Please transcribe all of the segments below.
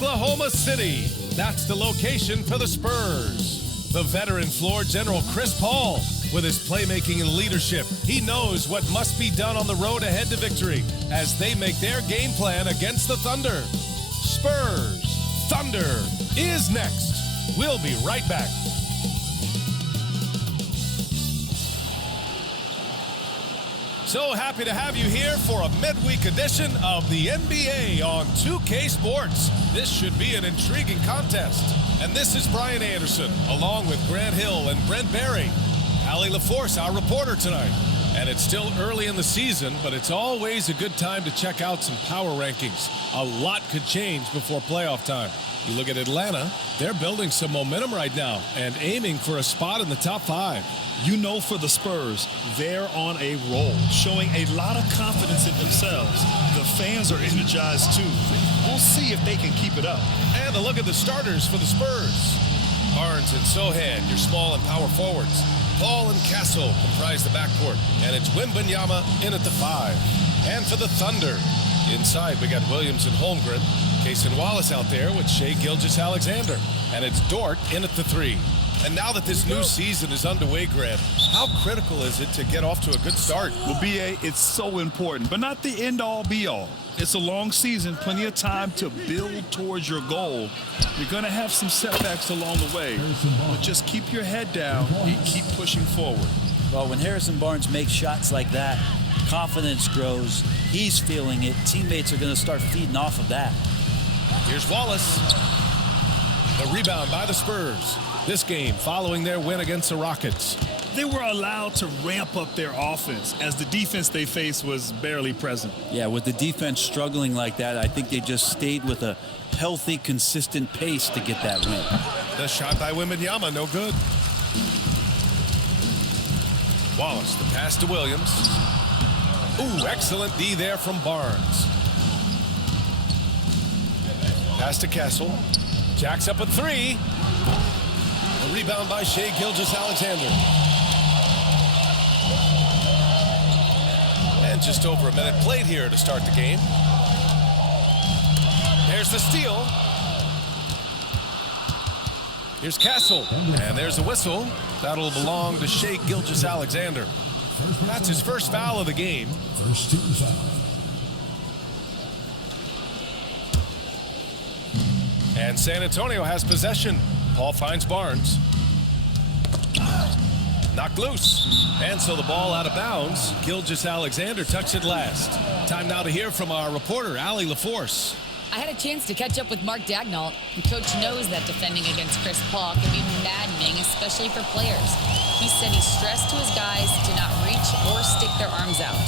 Oklahoma City. That's the location for the Spurs. The veteran floor general Chris Paul, with his playmaking and leadership, he knows what must be done on the road ahead to victory as they make their game plan against the Thunder. Spurs Thunder is next. We'll be right back. So happy to have you here for a midweek edition of the NBA on 2K Sports. This should be an intriguing contest. And this is Brian Anderson, along with Grant Hill and Brent Berry. Allie LaForce, our reporter tonight. And it's still early in the season, but it's always a good time to check out some power rankings. A lot could change before playoff time. You look at Atlanta, they're building some momentum right now and aiming for a spot in the top 5. You know, for the Spurs, they're on a roll, showing a lot of confidence in themselves. The fans are energized too. We'll see if they can keep it up. And a look at the starters for the Spurs. Barnes and Sohan, your small and power forwards. Paul and Castle comprise the backcourt, and it's Wembanyama in at the 5. And for the Thunder, inside we got Williams and Holmgren. Cason Wallace out there with Shai Gilgeous-Alexander, and it's Dort in at the 3. And now that this new season is underway, Grant, how critical is it to get off to a good start? Well, B.A., it's so important, but not the end-all, be-all. It's a long season, plenty of time to build towards your goal. You're going to have some setbacks along the way, but just keep your head down and keep pushing forward. Well, when Harrison Barnes makes shots like that, confidence grows. He's feeling it. Teammates are going to start feeding off of that. Here's Wallace. The rebound by the Spurs. This game following their win against the Rockets. They were allowed to ramp up their offense as the defense they faced was barely present. Yeah, with the defense struggling like that, I think they just stayed with a healthy, consistent pace to get that win. The shot by Wembanyama, no good. Wallace, the pass to Williams. Ooh, excellent D there from Barnes. Pass to Castle. Jacks up a 3. The rebound by Shai Gilgeous-Alexander. And just over a minute played here to start the game. There's the steal. Here's Castle. And there's the whistle. That'll belong to Shai Gilgeous-Alexander. That's his first foul of the game. First team foul. And San Antonio has possession. Paul finds Barnes. Knocked loose. And so the ball out of bounds. Gilgeous-Alexander tucks it last. Time now to hear from our reporter, Allie LaForce. I had a chance to catch up with Mark Dagnall, and Coach knows that defending against Chris Paul can be maddening, especially for players. He said he's stressed to his guys to not reach or stick their arms out,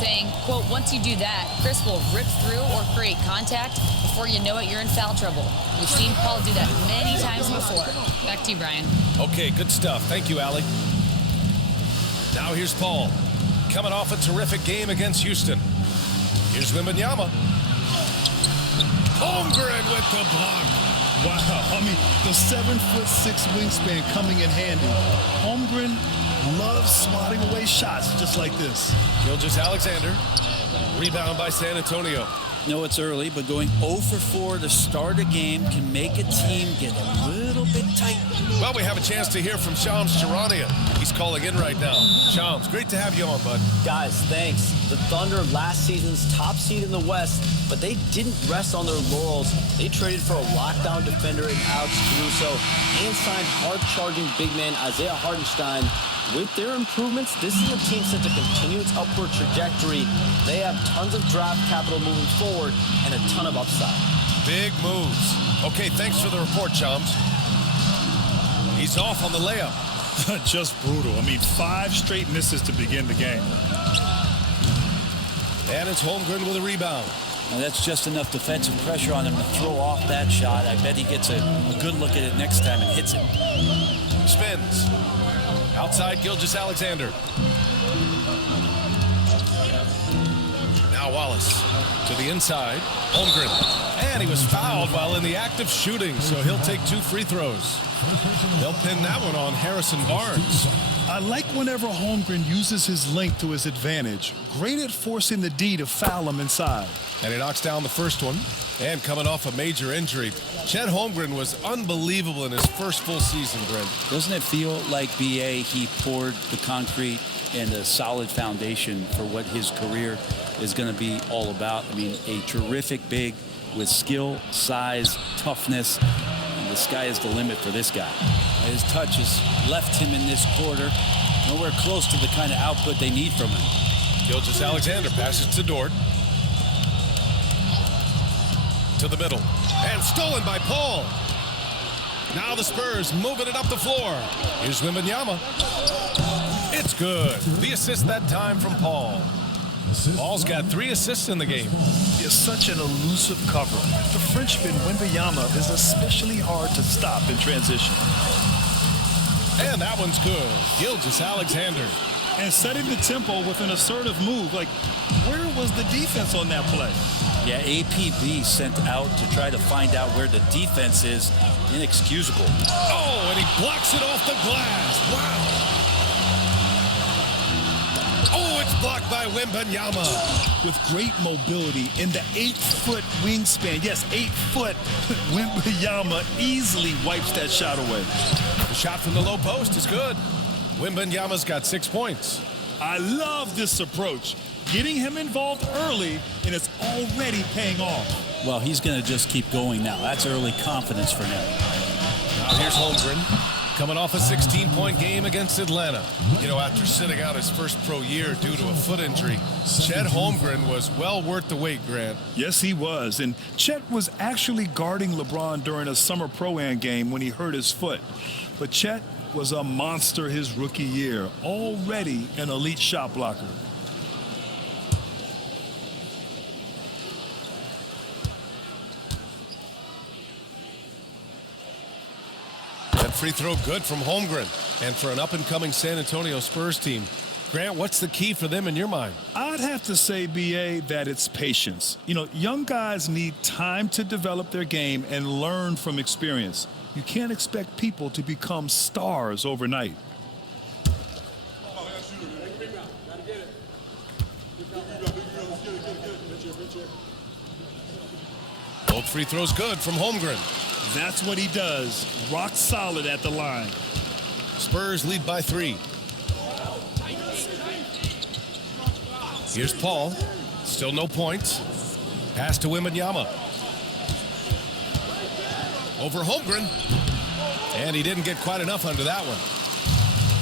saying, quote, once you do that, Chris will rip through or create contact. Before you know it, you're in foul trouble. We've seen Paul do that many times before. Back to you, Brian. Okay, good stuff. Thank you, Allie. Now here's Paul, coming off a terrific game against Houston. Here's Wembanyama. Holmgren with the block. Wow, I mean, the 7'6" wingspan coming in handy. Holmgren loves swatting away shots just like this. Gilgeous-Alexander. Rebound by San Antonio. No, it's early, but going 0 for 4 to start a game can make a team get a little bit tight. Well, we have a chance to hear from Shams Charania. He's calling in right now. Shams, great to have you on, bud. Guys, thanks. The Thunder, last season's top seed in the West, but they didn't rest on their laurels. They traded for a lockdown defender in Alex Caruso and signed hard-charging big man Isaiah Hartenstein. With their improvements, this is a team set to continue its upward trajectory. They have tons of draft capital moving forward and a ton of upside. Big moves. Okay, thanks for the report, Shams. He's off on the layup. Just brutal. I mean, 5 straight misses to begin the game. And it's Holmgren with a rebound. Now that's just enough defensive pressure on him to throw off that shot. I bet he gets a good look at it next time and hits it. Spins. Outside Gilgeous-Alexander. Now Wallace to the inside. Holmgren. And he was fouled while in the act of shooting, so he'll take 2 free throws. They'll pin that one on Harrison Barnes. I like whenever Holmgren uses his length to his advantage. Great at forcing the D to foul him inside. And he knocks down the first one. And coming off a major injury, Chet Holmgren was unbelievable in his first full season, Brent. Doesn't it feel like, B.A., he poured the concrete and a solid foundation for what his career is going to be all about? I mean, a terrific big with skill, size, toughness. And the sky is the limit for this guy. His touch has left him in this quarter nowhere close to the kind of output they need from him. Gilgeous-Alexander passes to Dort. To the middle. And stolen by Paul. Now the Spurs moving it up the floor. Here's Wembanyama. It's good. The assist that time from Paul. Paul's got 3 assists in the game. Is such an elusive cover. The Frenchman Wembanyama is especially hard to stop in transition. And that one's good. Gilgeous-Alexander. And setting the tempo with an assertive move. Like, where was the defense on that play? Yeah, APB sent out to try to find out where the defense is. Inexcusable. Oh, and he blocks it off the glass. Wow. Oh, it's blocked by Wembanyama. With great mobility in the 8-foot wingspan. Yes, 8-foot. Wembanyama easily wipes that shot away. The shot from the low post is good. Wembanyama's got 6 points. I love this approach. Getting him involved early, and it's already paying off. Well, he's going to just keep going now. That's early confidence for him. Now here's Holmgren. Coming off a 16-point game against Atlanta. You know, after sitting out his first pro year due to a foot injury, Chet Holmgren was well worth the wait, Grant. Yes, he was. And Chet was actually guarding LeBron during a summer Pro-Am game when he hurt his foot. But Chet was a monster his rookie year, already an elite shot blocker. That free throw good from Holmgren. And for an up-and-coming San Antonio Spurs team, Grant, what's the key for them in your mind? I'd have to say, B.A., that it's patience. You know, young guys need time to develop their game and learn from experience. You can't expect people to become stars overnight. Both free throws good from Holmgren. That's what he does. Rock solid at the line. Spurs lead by 3. Here's Paul. Still no points. Pass to Wembanyama. Over Holmgren. And he didn't get quite enough under that one.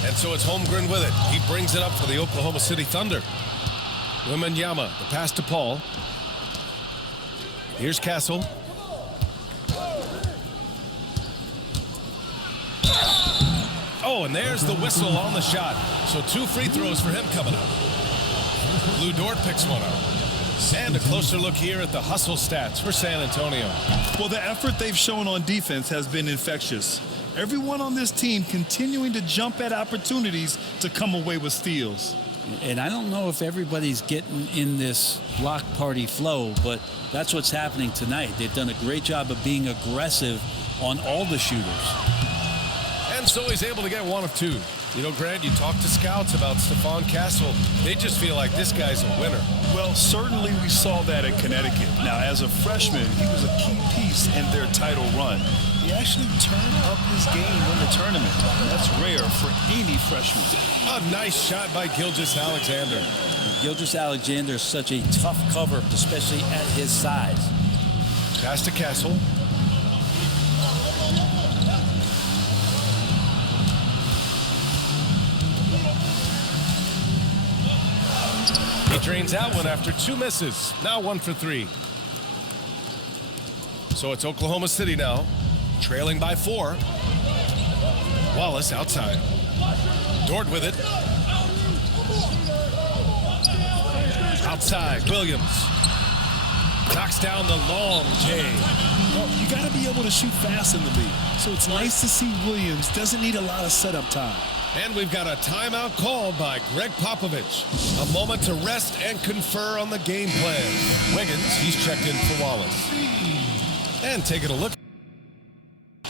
And so it's Holmgren with it. He brings it up for the Oklahoma City Thunder. Wembanyama, the pass to Paul. Here's Castle. Oh, and there's the whistle on the shot. So 2 free throws for him coming up. Lou Dort picks one up. And a closer look here at the hustle stats for San Antonio. Well, the effort they've shown on defense has been infectious. Everyone on this team continuing to jump at opportunities to come away with steals. And I don't know if everybody's getting in this block party flow, but that's what's happening tonight. They've done a great job of being aggressive on all the shooters. And so he's able to get 1 of 2. You know, Grant, you talk to scouts about Stephon Castle. They just feel like this guy's a winner. Well, certainly we saw that at Connecticut. Now, as a freshman, he was a key piece in their title run. He actually turned up his game in the tournament. That's rare for any freshman. A nice shot by Gilgeous-Alexander. Gilgeous-Alexander is such a tough cover, especially at his size. Pass to Castle. He drains out one after 2 misses. Now 1 for 3. So it's Oklahoma City now, trailing by 4. Wallace outside. Dort with it. Outside, Williams. Knocks down the long J. Well, you got to be able to shoot fast in the league. So it's nice to see Williams doesn't need a lot of setup time. And we've got a timeout called by Greg Popovich. A moment to rest and confer on the game plan. Wiggins, he's checked in for Wallace. And taking a look.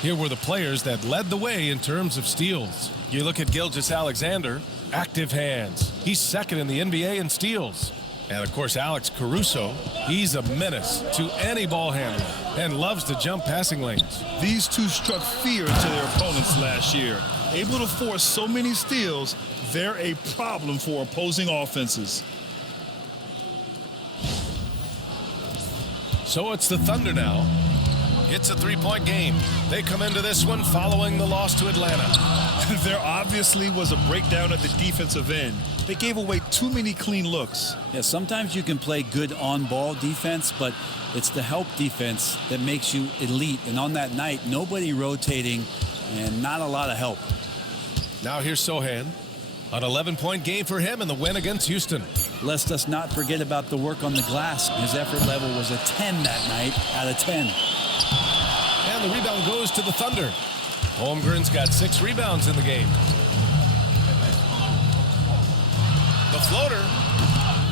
Here were the players that led the way in terms of steals. You look at Gilgeous-Alexander, active hands. He's second in the NBA in steals. And, of course, Alex Caruso, he's a menace to any ball handler and loves to jump passing lanes. These two struck fear into their opponents last year. Able to force so many steals, they're a problem for opposing offenses. So it's the Thunder now. It's a three-point game. They come into this one following the loss to Atlanta. There obviously was a breakdown at the defensive end. They gave away too many clean looks. Yeah, sometimes you can play good on-ball defense, but it's the help defense that makes you elite. And on that night, nobody rotating and not a lot of help. Now here's Sohan. An 11-point game for him in the win against Houston. Let's us not forget about the work on the glass. His effort level was a 10 that night out of 10. And the rebound goes to the Thunder. Holmgren's got 6 rebounds in the game. The floater.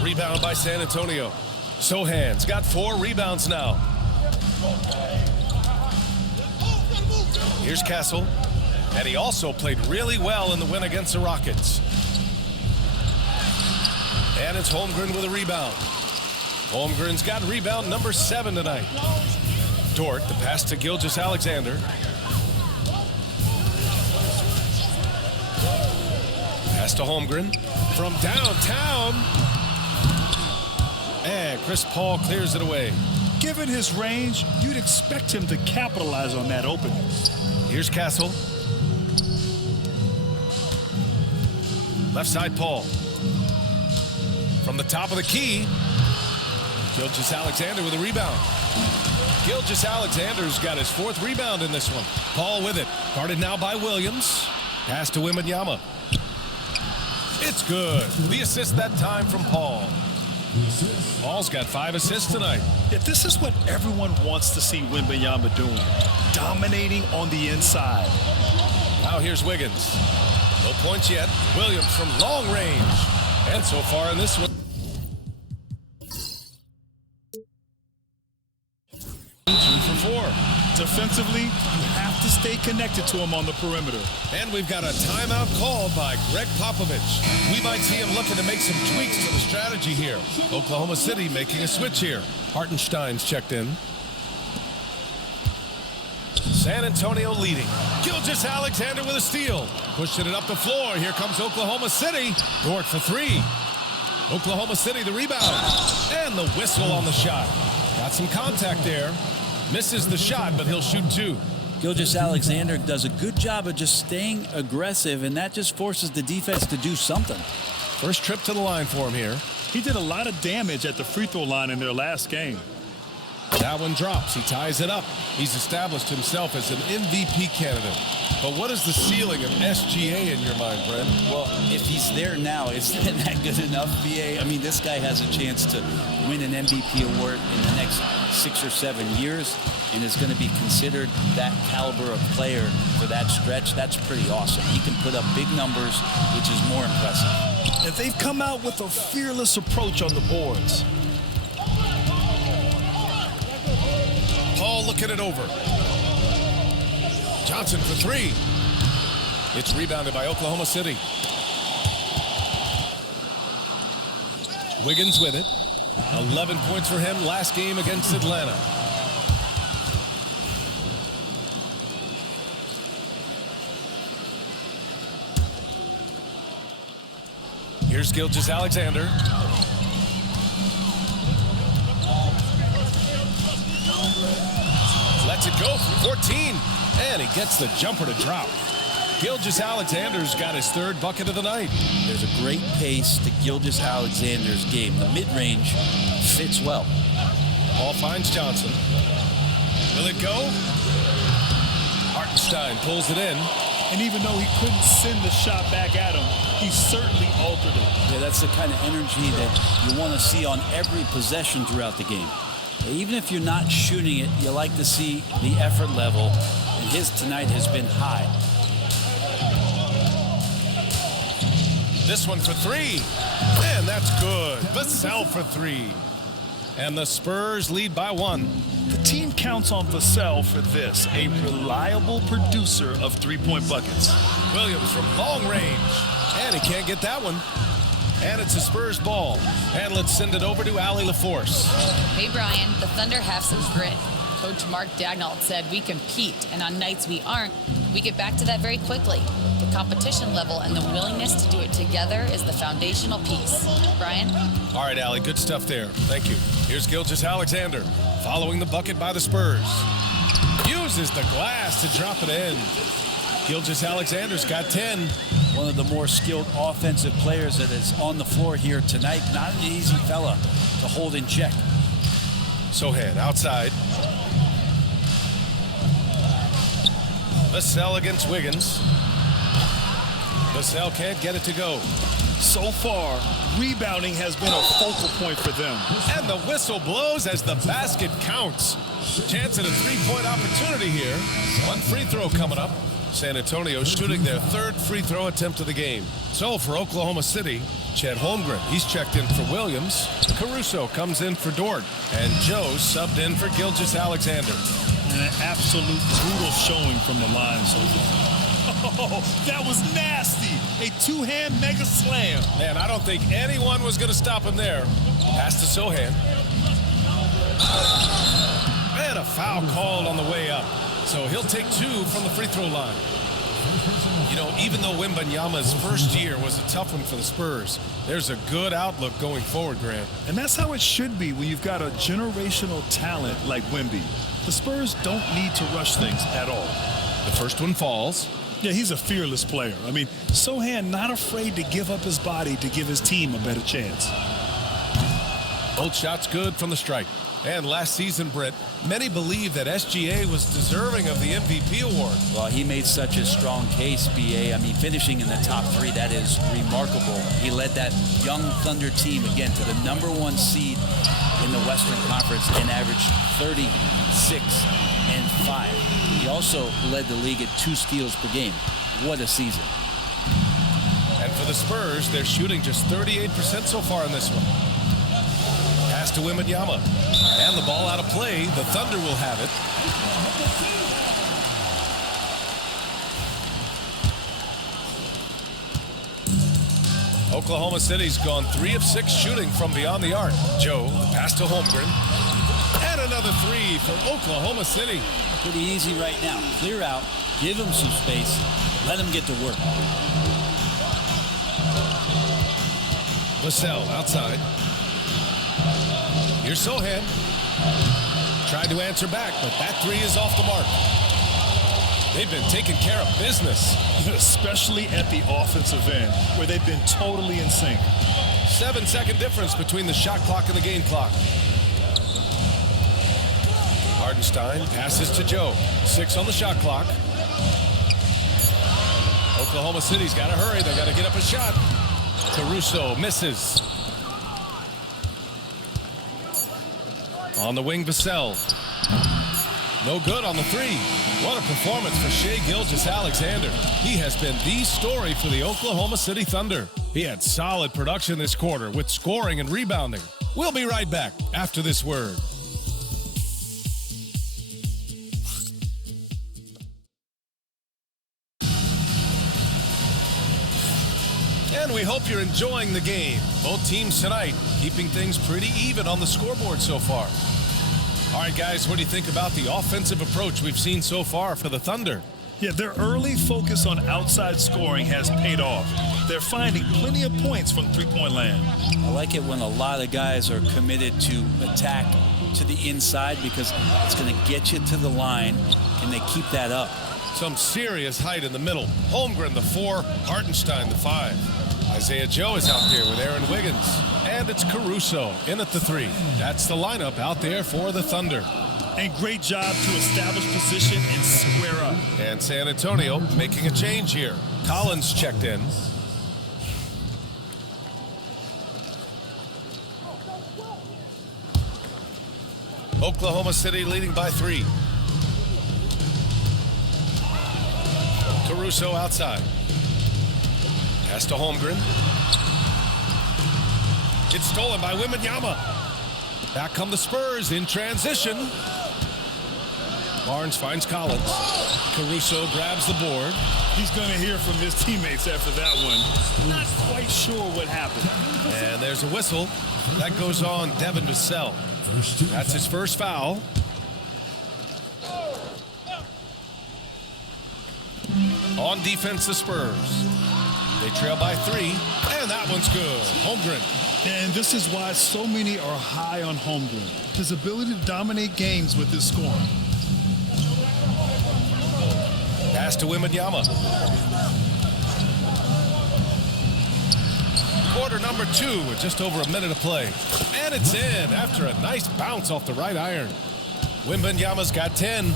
Rebound by San Antonio. Sohan's got 4 rebounds now. Here's Castle. And he also played really well in the win against the Rockets. And it's Holmgren with a rebound. Holmgren's got rebound number 7 tonight. Dort, the pass to Gilgeous-Alexander. Pass to Holmgren from downtown. And Chris Paul clears it away. Given his range, you'd expect him to capitalize on that opening. Here's Castle. Left side, Paul. From the top of the key, Gilgeous-Alexander with a rebound. Gilgeous-Alexander's got his 4th rebound in this one. Paul with it. Guarded now by Williams. Pass to Wembanyama. It's good. The assist that time from Paul. Paul's got 5 assists tonight. Yeah, this is what everyone wants to see Wembanyama doing. Dominating on the inside. Now here's Wiggins. No points yet. Williams from long range. And so far in this one, 2 for 4. Defensively, you have to stay connected to him on the perimeter. And we've got a timeout called by Greg Popovich. We might see him looking to make some tweaks to the strategy here. Oklahoma City making a switch here. Hartenstein's checked in. San Antonio leading. Gilgeous-Alexander with a steal. Pushing it up the floor. Here comes Oklahoma City. Dort for 3. Oklahoma City the rebound. And the whistle on the shot. Got some contact there. Misses the shot, but he'll shoot 2. Gilgeous-Alexander does a good job of just staying aggressive, and that just forces the defense to do something. First trip to the line for him here. He did a lot of damage at the free throw line in their last game. That one drops. He ties it up. He's established himself as an MVP candidate. But what is the ceiling of SGA in your mind, Brent? Well, if he's there now, isn't that good enough, BA? I mean, this guy has a chance to win an MVP award in the next 6 or 7 years and is going to be considered that caliber of player for that stretch. That's pretty awesome. He can put up big numbers, which is more impressive. And they've come out with a fearless approach on the boards. Paul looking it over. Johnson for 3. It's rebounded by Oklahoma City. Wiggins with it. 11 points for him last game against Atlanta. Here's Gilgeous-Alexander. Lets it go from 14, and he gets the jumper to drop. Gilgeous-Alexander's got his 3rd bucket of the night. There's a great pace to Gilgeous-Alexander's game. The mid-range fits well. Paul finds Johnson. Will it go? Hartenstein pulls it in. And even though he couldn't send the shot back at him, he certainly altered it. Yeah, that's the kind of energy that you want to see on every possession throughout the game. Even if you're not shooting it, you like to see the effort level, and his tonight has been high. This one for 3, and that's good. Vassell for 3. And the Spurs lead by 1. The team counts on Vassell for this, a reliable producer of three-point buckets. Williams from long range. And he can't get that one. And it's a Spurs ball. And let's send it over to Allie LaForce. Hey, Brian, the Thunder have some grit. Coach Mark Daigneault said we compete, and on nights we aren't, we get back to that very quickly. The competition level and the willingness to do it together is the foundational piece. Brian? All right, Allie, good stuff there. Thank you. Here's Gilgeous-Alexander following the bucket by the Spurs. Uses the glass to drop it in. Gilgeous-Alexander's got 10. One of the more skilled offensive players that is on the floor here tonight. Not an easy fella to hold in check. Sohan outside. Vassell against Wiggins. Vassell can't get it to go. So far, rebounding has been a focal point for them. And the whistle blows as the basket counts. Chance at a three-point opportunity here. One free throw coming up. San Antonio shooting their 3rd free throw attempt of the game. So for Oklahoma City, Chet Holmgren, he's checked in for Williams. Caruso comes in for Dort. And Joe subbed in for Gilgeous-Alexander. And an absolute brutal showing from the line so far. Oh, that was nasty. A two-hand mega slam. Man, I don't think anyone was going to stop him there. Pass to Sohan. And a foul called on the way up. So he'll take 2 from the free throw line. You know, even though Wembanyama's first year was a tough one for the Spurs, there's a good outlook going forward, Grant. And that's how it should be when you've got a generational talent like Wemby. The Spurs don't need to rush things at all. The first one falls. Yeah, he's a fearless player. I mean, Sohan not afraid to give up his body to give his team a better chance. Both shots good from the strike. And last season, Brett, many believe that SGA was deserving of the MVP award. Well, he made such a strong case, BA. I mean, finishing in the top 3, that is remarkable. He led that young Thunder team, again, to the #1 seed in the Western Conference and averaged 36 and 5. He also led the league at 2 steals per game. What a season. And for the Spurs, they're shooting just 38% so far in this one. Pass to Wembanyama. And the ball out of play. The Thunder will have it. Oklahoma City's gone 3 of 6 shooting from beyond the arc. Joe, the pass to Holmgren. And another 3 for Oklahoma City. Pretty easy right now. Clear out, give him some space, let him get to work. Vassell outside. Here's Sohan. Tried to answer back, but that 3 is off the mark. They've been taking care of business. Especially at the offensive end, where they've been totally in sync. 7-second difference between the shot clock and the game clock. Hardenstein passes to Joe. 6 on the shot clock. Oklahoma City's got to hurry. They got to get up a shot. Caruso misses. On the wing, Vassell. No good on the 3. What a performance for Shai Gilgeous-Alexander. He has been the story for the Oklahoma City Thunder. He had solid production this quarter with scoring and rebounding. We'll be right back after this word. And we hope you're enjoying the game. Both teams tonight keeping things pretty even on the scoreboard so far. All right, guys, what do you think about the offensive approach we've seen so far for the Thunder? Yeah, their early focus on outside scoring has paid off. They're finding plenty of points from three-point land. I like it when a lot of guys are committed to attack to the inside because it's going to get you to the line. Can they keep that up? Some serious height in the middle. Holmgren, the 4, Hartenstein, the 5. Isaiah Joe is out there with Aaron Wiggins. And it's Caruso in at the 3. That's the lineup out there for the Thunder. And great job to establish position and square up. And San Antonio making a change here. Collins checked in. Oklahoma City leading by 3. Caruso outside. Pass to Holmgren. It's stolen by Wembanyama. Back come the Spurs in transition. Barnes finds Collins. Caruso grabs the board. He's going to hear from his teammates after that one. Not quite sure what happened. And there's a whistle. That goes on Devin Vassell. That's his first foul. On defense, the Spurs. They trail by 3, and that one's good. Holmgren. And this is why so many are high on Holmgren. His ability to dominate games with his scoring. Pass to Wembanyama. Quarter number 2 with just over a minute to play. And it's in after a nice bounce off the right iron. Wembanyama's got 10.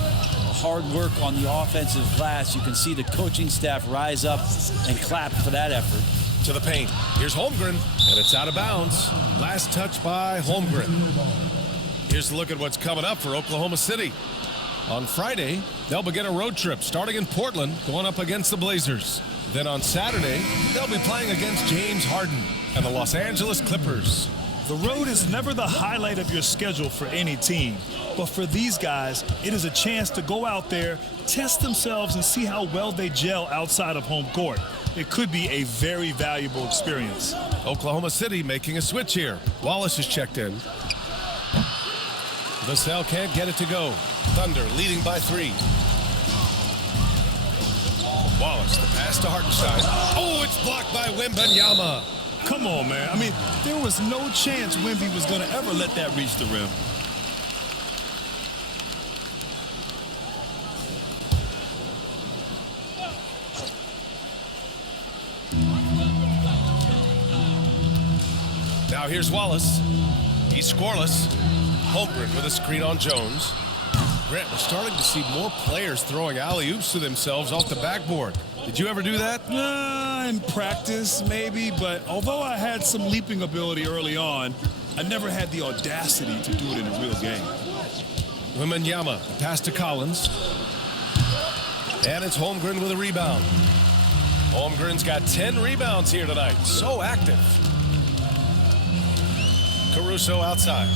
Hard work on the offensive glass. You can see the coaching staff rise up and clap for that effort. To the paint. Here's Holmgren, and it's out of bounds. Last touch by Holmgren. Here's a look at what's coming up for Oklahoma City. On Friday, they'll begin a road trip starting in Portland, going up against the Blazers. Then on Saturday, they'll be playing against James Harden and the Los Angeles Clippers. The road is never the highlight of your schedule for any team. But for these guys, it is a chance to go out there, test themselves, and see how well they gel outside of home court. It could be a very valuable experience. Oklahoma City making a switch here. Wallace is checked in. Vassell can't get it to go. Thunder leading by 3. Wallace, the pass to Hartenstein. Oh, it's blocked by Wembanyama. Come on, man. I mean, there was no chance Wemby was going to ever let that reach the rim. Now here's Wallace. He's scoreless. Holmgren with a screen on Jones. Grant, we're starting to see more players throwing alley-oops to themselves off the backboard. Did you ever do that? In practice, maybe, but although I had some leaping ability early on, I never had the audacity to do it in a real game. Wembanyama, pass to Collins. And it's Holmgren with a rebound. Holmgren's got 10 rebounds here tonight. So active. Caruso outside.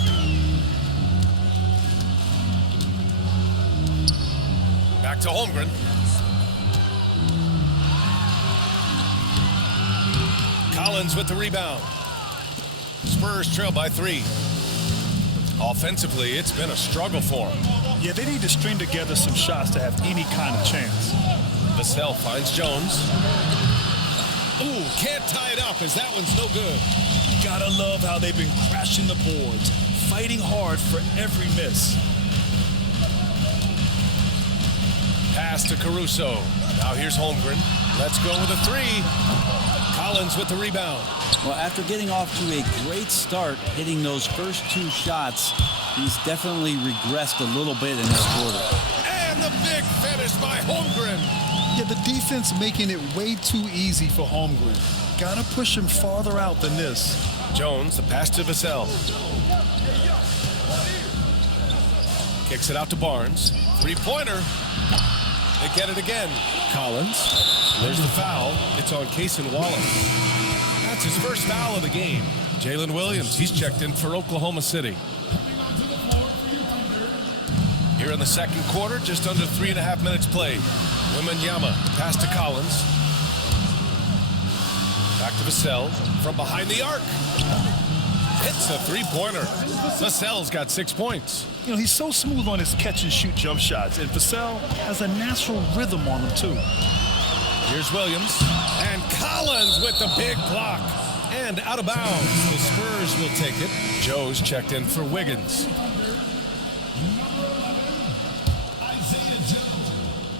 Back to Holmgren. Collins with the rebound. Spurs trail by 3. Offensively, it's been a struggle for them. Yeah, they need to string together some shots to have any kind of chance. Vassell finds Jones. Ooh, can't tie it up as that one's no good. Gotta love how they've been crashing the boards, fighting hard for every miss. Pass to Caruso. Now here's Holmgren. Let's go with a 3. Collins with the rebound. Well, after getting off to a great start, hitting those first 2 shots, he's definitely regressed a little bit in this quarter. And the big finish by Holmgren. Yeah, the defense making it way too easy for Holmgren. Gotta push him farther out than this. Jones, the pass to Vassell. Kicks it out to Barnes. 3-pointer. They get it again. Collins. There's the foul. It's on Cason Wallace. That's his first foul of the game. Jalen Williams, he's checked in for Oklahoma City. Here in the second quarter, just under 3.5 minutes played. Wembanyama, pass to Collins. Back to Vassell from behind the arc. Hits a 3-pointer. Vassell's got 6 points. You know, he's so smooth on his catch-and-shoot jump shots, and Vassell has a natural rhythm on him, too. Here's Williams, and Collins with the big block. And out of bounds, the Spurs will take it. Joe's checked in for Wiggins.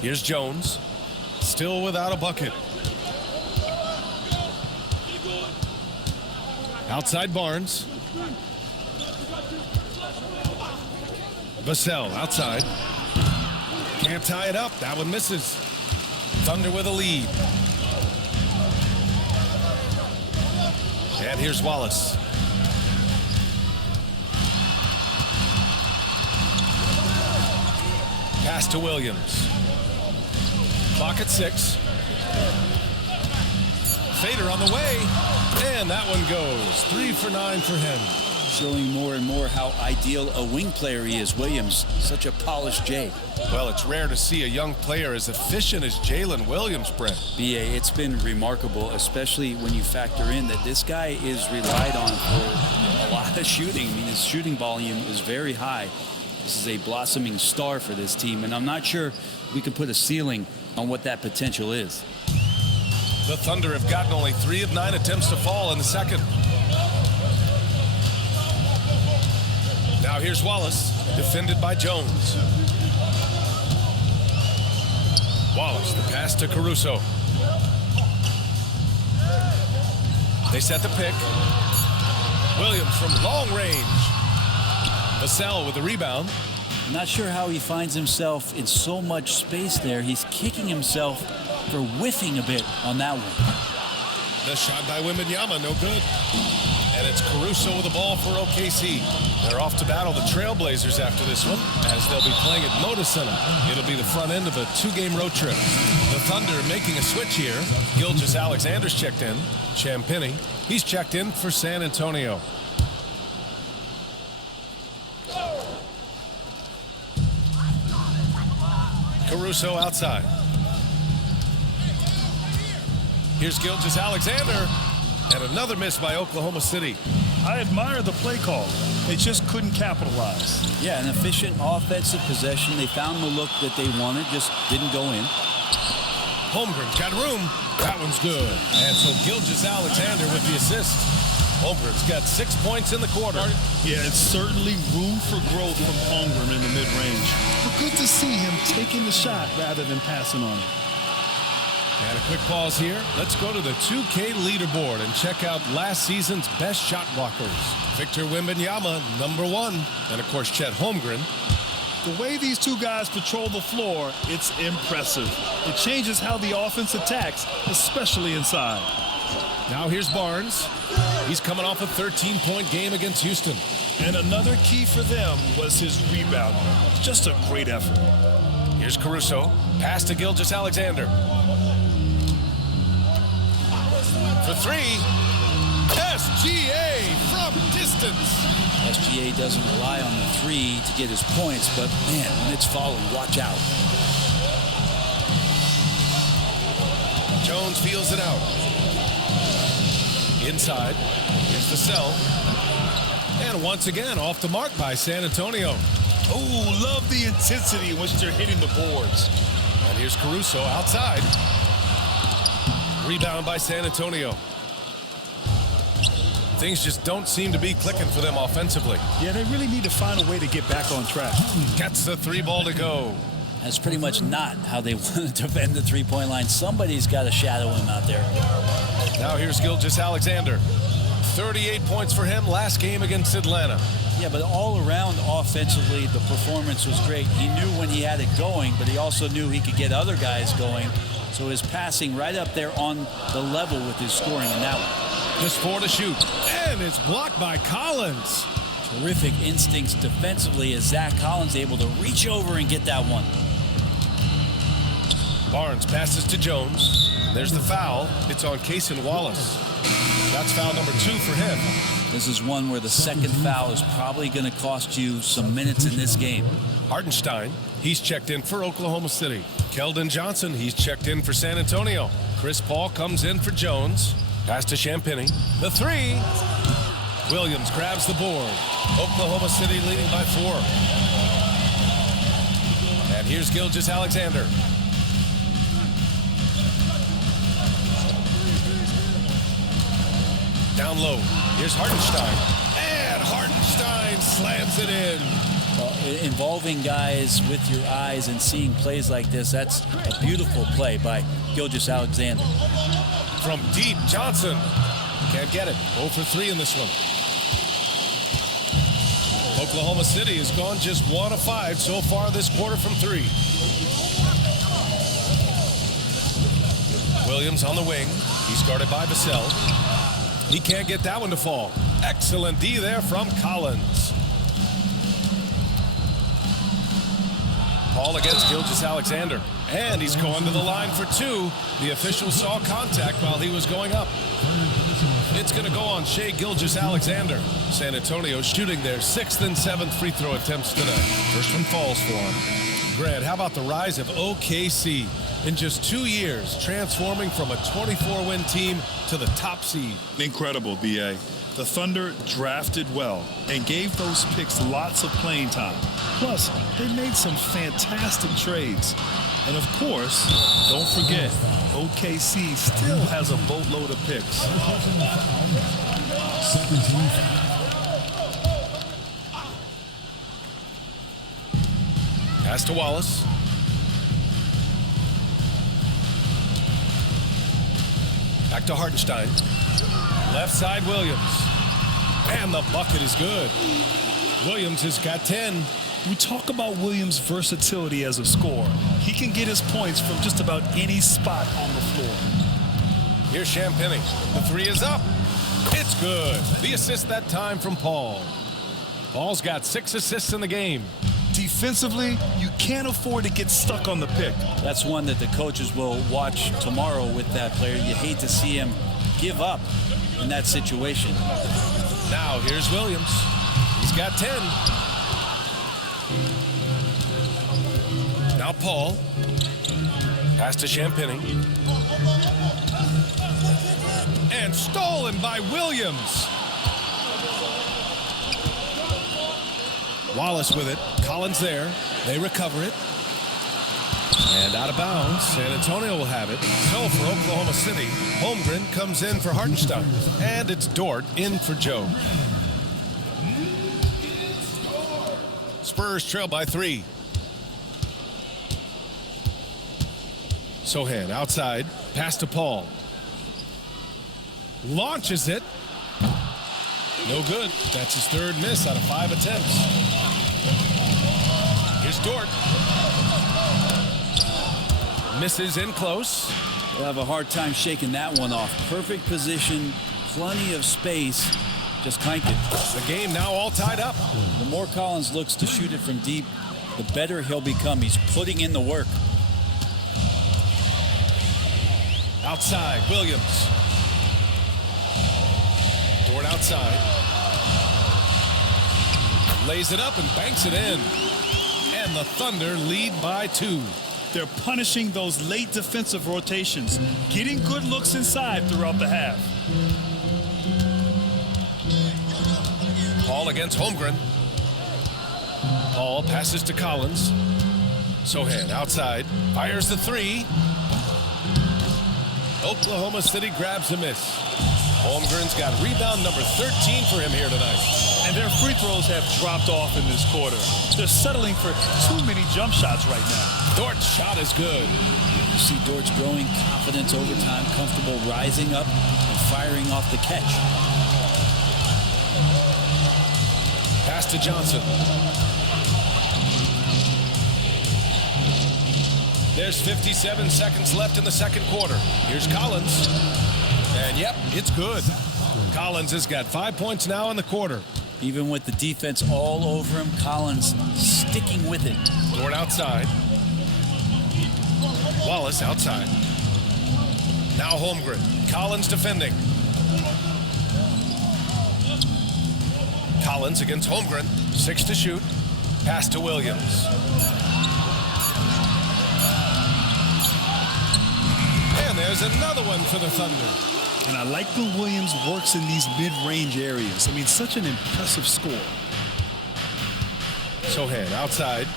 Here's Jones, still without a bucket. Outside Barnes. Vassell outside. Can't tie it up. That one misses. Thunder with a lead. And here's Wallace. Pass to Williams. Clock at 6. Fader on the way. And that one goes. 3 for 9 for him. Showing more and more how ideal a wing player he is. Williams, such a polished J. Well, it's rare to see a young player as efficient as Jalen Williams, Brent. BA, it's been remarkable, especially when you factor in that this guy is relied on for a lot of shooting. I mean, his shooting volume is very high. This is a blossoming star for this team, and I'm not sure we can put a ceiling on what that potential is. The Thunder have gotten only 3 of 9 attempts to fall in the second. Now here's Wallace, defended by Jones. Wallace, the pass to Caruso. They set the pick. Williams from long range. Vassell with the rebound. I'm not sure how he finds himself in so much space there. He's kicking himself for whiffing a bit on that one. The shot by Wembanyama, no good. And it's Caruso with the ball for OKC. They're off to battle the Trailblazers after this one, as they'll be playing at Moda Center. It'll be the front end of a 2-game road trip. The Thunder making a switch here. Gilgeous-Alexander's checked in. Champagnie, he's checked in for San Antonio. Caruso outside. Here's Gilgeous-Alexander. And another miss by Oklahoma City. I admire the play call. They just couldn't capitalize. Yeah, an efficient offensive possession. They found the look that they wanted, just didn't go in. Holmgren's got room. That one's good. And so Gilgeous-Alexander with the assist. Holmgren's got 6 points in the quarter. Yeah, it's certainly room for growth from Holmgren in the mid-range. But good to see him taking the shot rather than passing on it. And a quick pause here. Let's go to the 2K leaderboard and check out last season's best shot blockers. Victor Wembanyama, #1. And, of course, Chet Holmgren. The way these two guys patrol the floor, it's impressive. It changes how the offense attacks, especially inside. Now here's Barnes. He's coming off a 13-point game against Houston. And another key for them was his rebounding. Just a great effort. Here's Caruso. Pass to Gilgeous-Alexander. For 3, SGA from distance. SGA doesn't rely on the 3 to get his points, but man, when it's falling, watch out. Jones feels it out. Inside, here's Vassell. And once again, off the mark by San Antonio. Oh, love the intensity in which they're hitting the boards. And here's Caruso outside. Rebound by San Antonio. Things just don't seem to be clicking for them offensively. Yeah, they really need to find a way to get back on track. Gets the 3 ball to go. That's pretty much not how they want to defend the 3-point line. Somebody's got to shadow him out there. Now here's Gilgeous-Alexander. 38 points for him last game against Atlanta. Yeah, but all around offensively, the performance was great. He knew when he had it going, but he also knew he could get other guys going. So his passing right up there on the level with his scoring in that one. Just 4 to shoot. And it's blocked by Collins. Terrific instincts defensively as Zach Collins able to reach over and get that one. Barnes passes to Jones. There's the foul. It's on Cason Wallace. That's foul number 2 for him. This is one where the second foul is probably going to cost you some minutes in this game. Hartenstein, he's checked in for Oklahoma City. Keldon Johnson, he's checked in for San Antonio. Chris Paul comes in for Jones. Pass to Champagnie. The 3. Williams grabs the board. Oklahoma City leading by 4. And here's Gilgeous-Alexander. Down low. Here's Hartenstein. And Hartenstein slams it in. Well, involving guys with your eyes and seeing plays like this, that's a beautiful play by Gilgeous-Alexander. From deep, Johnson. Can't get it. 0 for 3 in this one. Oklahoma City has gone just 1 of 5 so far this quarter from 3. Williams on the wing. He's guarded by Vassell. He can't get that one to fall. Excellent D there from Collins. Paul against Gilgeous-Alexander. And he's going to the line for 2. The official saw contact while he was going up. It's going to go on Shai Gilgeous-Alexander. San Antonio shooting their 6th and 7th free throw attempts tonight. First one falls for him. Grant, how about the rise of OKC? In just 2 years, transforming from a 24-win team to the top seed. Incredible, B.A. The Thunder drafted well and gave those picks lots of playing time. Plus, they made some fantastic trades. And of course, don't forget, OKC still has a boatload of picks. Pass to Wallace. Back to Hartenstein. Left side, Williams. And the bucket is good. Williams has got 10. We talk about Williams' versatility as a scorer. He can get his points from just about any spot on the floor. Here's Champagnie. The three is up. It's good. The assist that time from Paul. Paul's got 6 assists in the game. Defensively, you can't afford to get stuck on the pick. That's one that the coaches will watch tomorrow with that player. You hate to see him give up in that situation. Now here's Williams. He's got 10. Now Paul. Pass to Champagnie. And stolen by Williams. Wallace with it. Collins there. They recover it. And out of bounds. San Antonio will have it. So for Oklahoma City, Holmgren comes in for Hartenstein. And it's Dort in for Joe. Spurs trail by 3. Sohan outside. Pass to Paul. Launches it. No good. That's his 3rd miss out of 5 attempts. Here's Dort. Misses in close. They'll have a hard time shaking that one off. Perfect position, plenty of space. Just clanked it. The game now all tied up. The more Collins looks to shoot it from deep, the better he'll become. He's putting in the work. Outside, Williams. Dort outside. Lays it up and banks it in. And the Thunder lead by 2. They're punishing those late defensive rotations, getting good looks inside throughout the half. Paul against Holmgren. Paul passes to Collins. Sohan outside. Fires the 3. Oklahoma City grabs a miss. Holmgren's got rebound number 13 for him here tonight. And their free throws have dropped off in this quarter. They're settling for too many jump shots right now. Dort's shot is good. You see Dort's growing confidence over time, comfortable rising up and firing off the catch. Pass to Johnson. There's 57 seconds left in the 2nd quarter. Here's Collins. And yep, it's good. Collins has got 5 points now in the quarter. Even with the defense all over him, Collins sticking with it. Dort outside. Wallace outside. Now Holmgren. Collins defending. Collins against Holmgren. 6 to shoot. Pass to Williams. And there's another one for the Thunder. And I like when Williams works in these mid-range areas. I mean, such an impressive score. Sohan outside.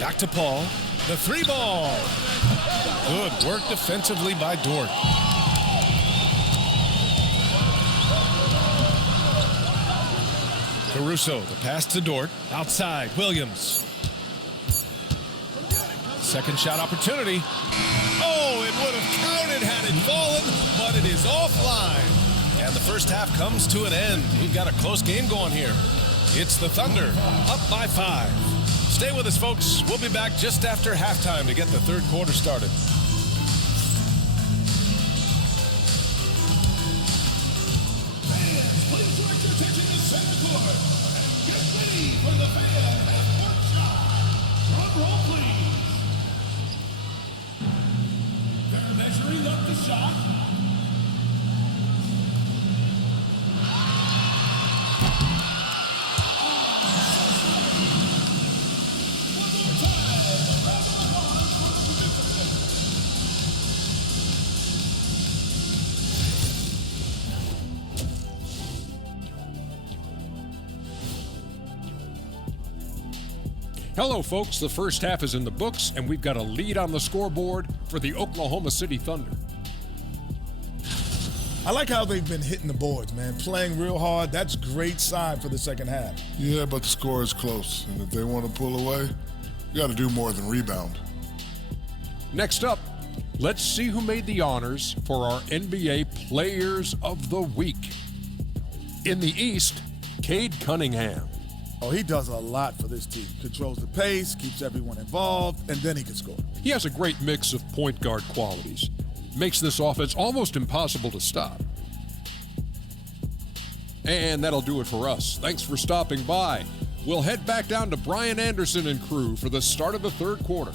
Back to Paul. The 3 ball. Good work defensively by Dort. Caruso, the pass to Dort. Outside, Williams. Second shot opportunity. Oh, it would have counted had it fallen, but it is offline. And the first half comes to an end. We've got a close game going here. It's the Thunder, up by 5. Stay with us, folks. We'll be back just after halftime to get the 3rd quarter started. Fans, please direct your attention to center court and get ready for the fan half-court shot. Drum roll, please. They're measuring the Hello, folks. The first half is in the books, and we've got a lead on the scoreboard for the Oklahoma City Thunder. I like how they've been hitting the boards, man. Playing real hard. That's great sign for the second half. Yeah, but the score is close, and if they want to pull away, you got to do more than rebound. Next up, let's see who made the honors for our NBA Players of the Week. In the East, Cade Cunningham. Oh, he does a lot for this team. Controls the pace, keeps everyone involved, and then he can score. He has a great mix of point guard qualities. Makes this offense almost impossible to stop. And that'll do it for us. Thanks for stopping by. We'll head back down to Brian Anderson and crew for the start of the third quarter.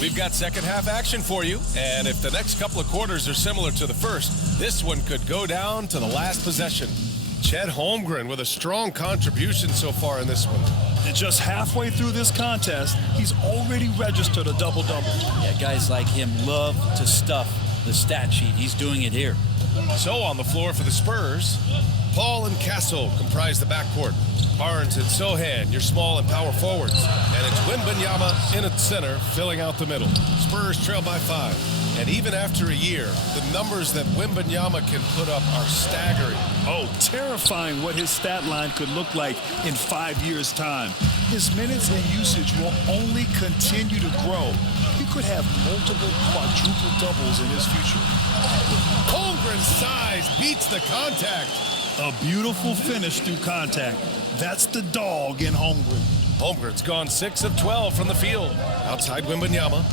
We've got second half action for you, and if the next couple of quarters are similar to the first, this one could go down to the last possession. Chet Holmgren with a strong contribution so far in this one. And just halfway through this contest, he's already registered a double-double. Yeah, guys like him love to stuff the stat sheet. He's doing it here. So on the floor for the Spurs, Paul and Castle comprise the backcourt. Barnes and Sohan, your small and power forwards. And it's Wembanyama in at center, filling out the middle. Spurs trail by 5. And even after a year, the numbers that Wembanyama can put up are staggering. Oh, terrifying what his stat line could look like in 5 years' time. His minutes and usage will only continue to grow. He could have multiple quadruple doubles in his future. Holmgren's size beats the contact. A beautiful finish through contact. That's the dog in Holmgren. Holmgren's gone 6 of 12 from the field. Outside Wembanyama.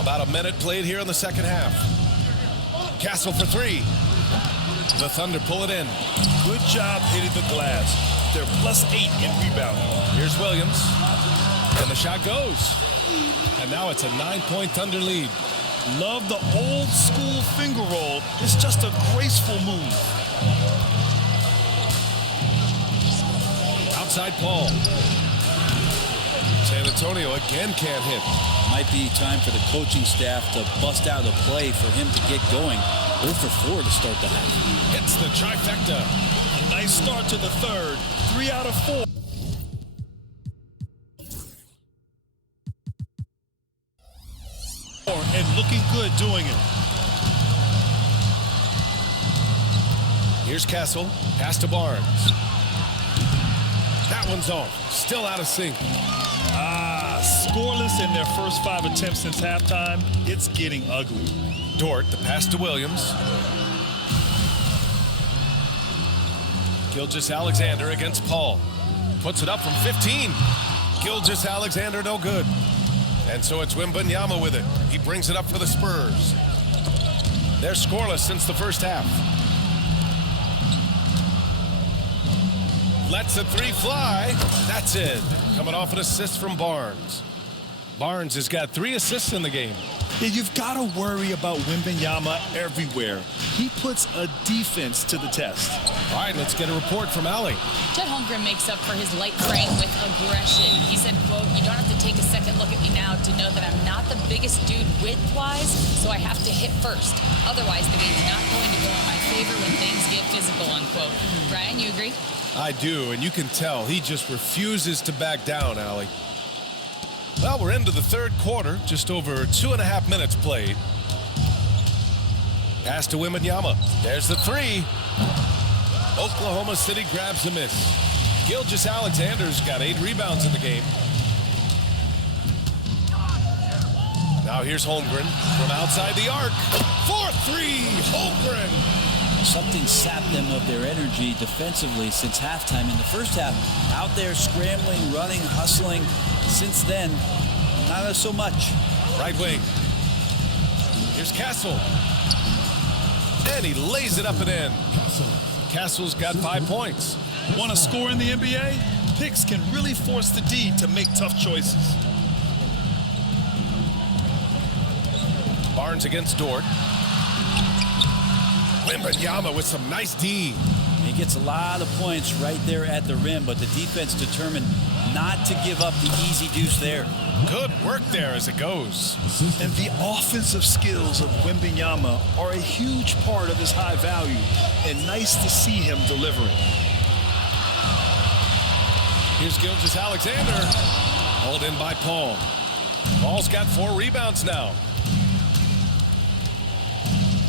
About a minute played here in the second half. Castle for 3. The Thunder pull it in. Good job hitting the glass. They're +8 in rebounding. Here's Williams. And the shot goes. And now it's a 9-point Thunder lead. Love the old school finger roll. It's just a graceful move. Outside Paul. San Antonio again can't hit. Might be time for the coaching staff to bust out a play for him to get going. 0 for 4 to start the half. Hits the trifecta. A nice start to the third. 3 out of 4. And looking good doing it. Here's Castle. Pass to Barnes. That one's off. Still out of sync. Scoreless in their first 5 attempts since halftime. It's getting ugly. Dort, the pass to Williams. Gilgeous-Alexander against Paul. Puts it up from 15. Gilgeous-Alexander no good. And so it's Wembanyama with it. He brings it up for the Spurs. They're scoreless since the first half. Lets a 3 fly. That's it. Coming off an assist from Barnes. Barnes has got 3 assists in the game. Yeah, you've got to worry about Wembanyama everywhere. He puts a defense to the test. All right, let's get a report from Allie. Chet Holmgren makes up for his light frame with aggression. He said, quote, "You don't have to take a second look at me now to know that I'm not the biggest dude width-wise, so I have to hit first. Otherwise, the game's not going to go in my favor when things get physical," unquote. Brian, you agree? I do, and you can tell he just refuses to back down, Allie. Well, we're into the third quarter, just over 2.5 minutes played. Pass to Wembanyama. There's the 3. Oklahoma City grabs the miss. Gilgeous-Alexander's got 8 rebounds in the game. Now here's Holmgren from outside the arc. 4-3, Holmgren. Something sapped them of their energy defensively since halftime. In the first half, out there scrambling, running, hustling. Since then, not so much. Right wing. Here's Castle. And he lays it up and in. Castle's got 5 points. Want to score in the NBA? Picks can really force the D to make tough choices. Barnes against Dort. Wembanyama with some nice D. He gets a lot of points right there at the rim, but the defense determined not to give up the easy deuce there. Good work there as it goes. And the offensive skills of Wembanyama are a huge part of his high value, and nice to see him delivering. Here's Gilgeous-Alexander. Hauled in by Paul. Paul's got 4 rebounds now.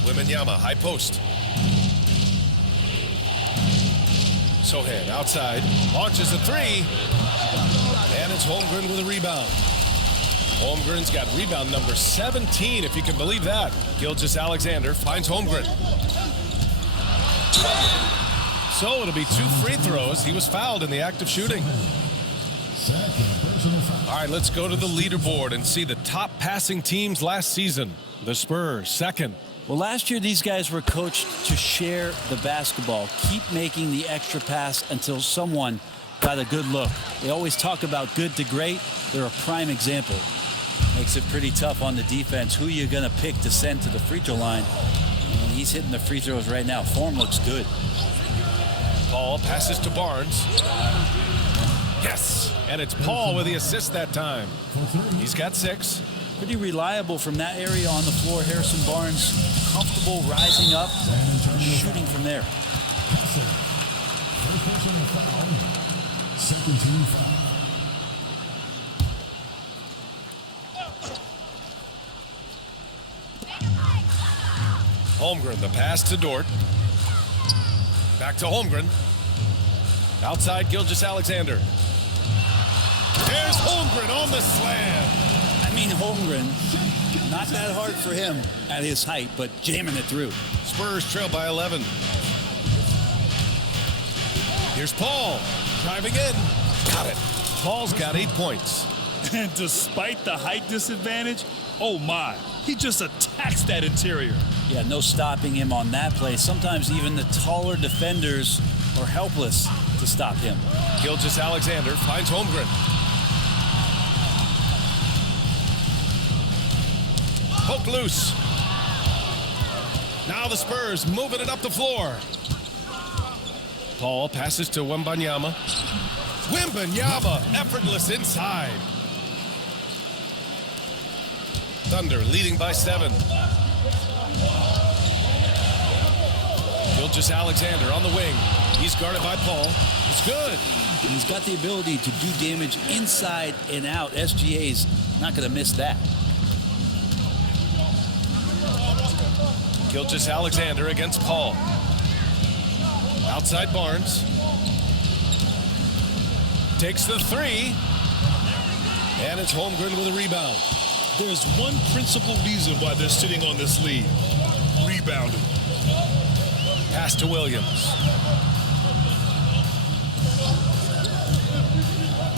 Wembanyama, high post. Sohan outside, launches a 3, and it's Holmgren with a rebound. Holmgren's got rebound number 17, if you can believe that. Gilgeous-Alexander finds Holmgren. So it'll be 2 free throws. He was fouled in the act of shooting. All right, let's go to the leaderboard and see the top passing teams last season. The Spurs, second. Well, last year, these guys were coached to share the basketball, keep making the extra pass until someone got a good look. They always talk about good to great. They're a prime example. Makes it pretty tough on the defense. Who you going to pick to send to the free throw line? And he's hitting the free throws right now. Form looks good. Paul passes to Barnes. Yes, and it's Paul with the assist that time. He's got 6. Pretty reliable from that area on the floor. Harrison Barnes comfortable rising up, shooting from there. Holmgren, the pass to Dort. Back to Holmgren. Outside, Gilgeous-Alexander. There's Holmgren on the slam. I mean, Holmgren, not that hard for him at his height, but jamming it through. Spurs trail by 11. Here's Paul, driving in. Got it. Paul's got 8 points. And despite the height disadvantage, oh my, he just attacks that interior. Yeah, no stopping him on that play. Sometimes even the taller defenders are helpless to stop him. Gilgeous-Alexander finds Holmgren. Poke loose. Now the Spurs moving it up the floor. Paul passes to Wembanyama. Wembanyama, effortless inside. Thunder leading by 7. Gilgeous-Alexander on the wing. He's guarded by Paul. It's good. And he's got the ability to do damage inside and out. SGA's not going to miss that. Gilgeous-Alexander against Paul. Outside Barnes. Takes the 3. And it's Holmgren with a rebound. There's one principal reason why they're sitting on this lead. Rebounding. Pass to Williams.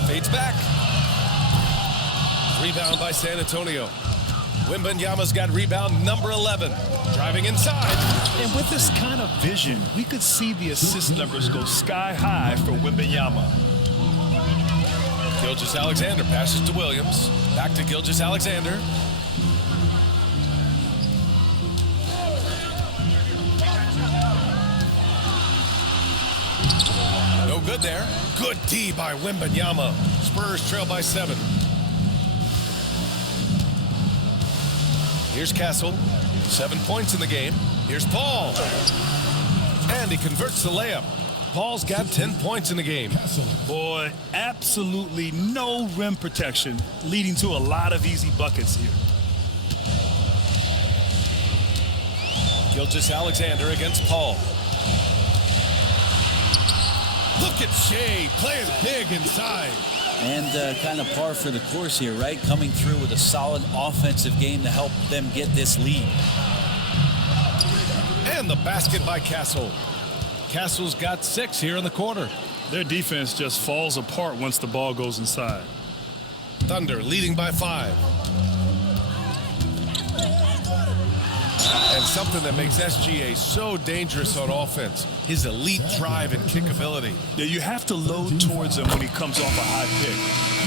Fades back. Rebound by San Antonio. Wembanyama's got rebound number 11. Driving inside. And with this kind of vision, we could see the assist numbers go sky high for Wembanyama. Gilgeous-Alexander passes to Williams. Back to Gilgeous-Alexander. No good there. Good D by Wembanyama. Spurs trail by 7. Here's Castle. 7 points in the game. Here's Paul. And he converts the layup. Paul's got 10 points in the game. Boy, absolutely no rim protection, leading to a lot of easy buckets here. Gilgeous-Alexander against Paul. Look at Shea playing big inside. And kind of par for the course here, right? Coming through with a solid offensive game to help them get this lead. And the basket by Castle. Castle's got 6 here in the quarter. Their defense just falls apart once the ball goes inside. Thunder leading by 5. And something that makes SGA so dangerous on offense, his elite drive and kick ability. Yeah, you have to load towards him when he comes off a high pick.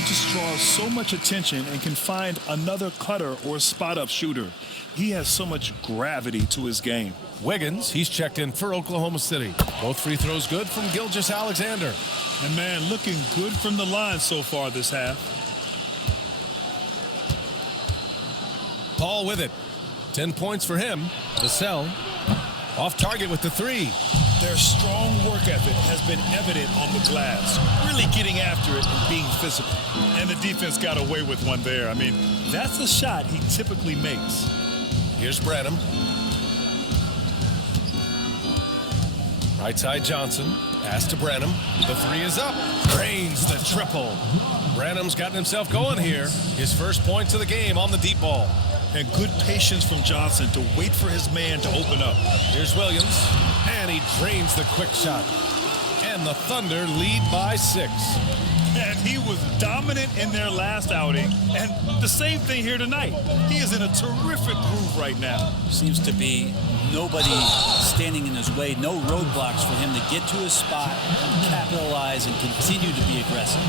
He just draws so much attention and can find another cutter or spot-up shooter. He has so much gravity to his game. Wiggins, he's checked in for Oklahoma City. Both free throws good from Gilgeous-Alexander. And man, looking good from the line so far this half. Paul with it. 10 points for him. Vassell off target with the three. Their strong work ethic has been evident on the glass, really getting after it and being physical. And the defense got away with one there. I mean, that's a shot he typically makes. Here's Branham. Right side Johnson. Pass to Branham. The three is up. Drains the triple. Branham's gotten himself going here. His first points of the game on the deep ball. And good patience from Johnson to wait for his man to open up. Here's Williams, and he drains the quick shot. And the Thunder lead by 6. And he was dominant in their last outing, and the same thing here tonight. He is in a terrific groove right now. Seems to be nobody standing in his way, no roadblocks for him to get to his spot, capitalize, and continue to be aggressive.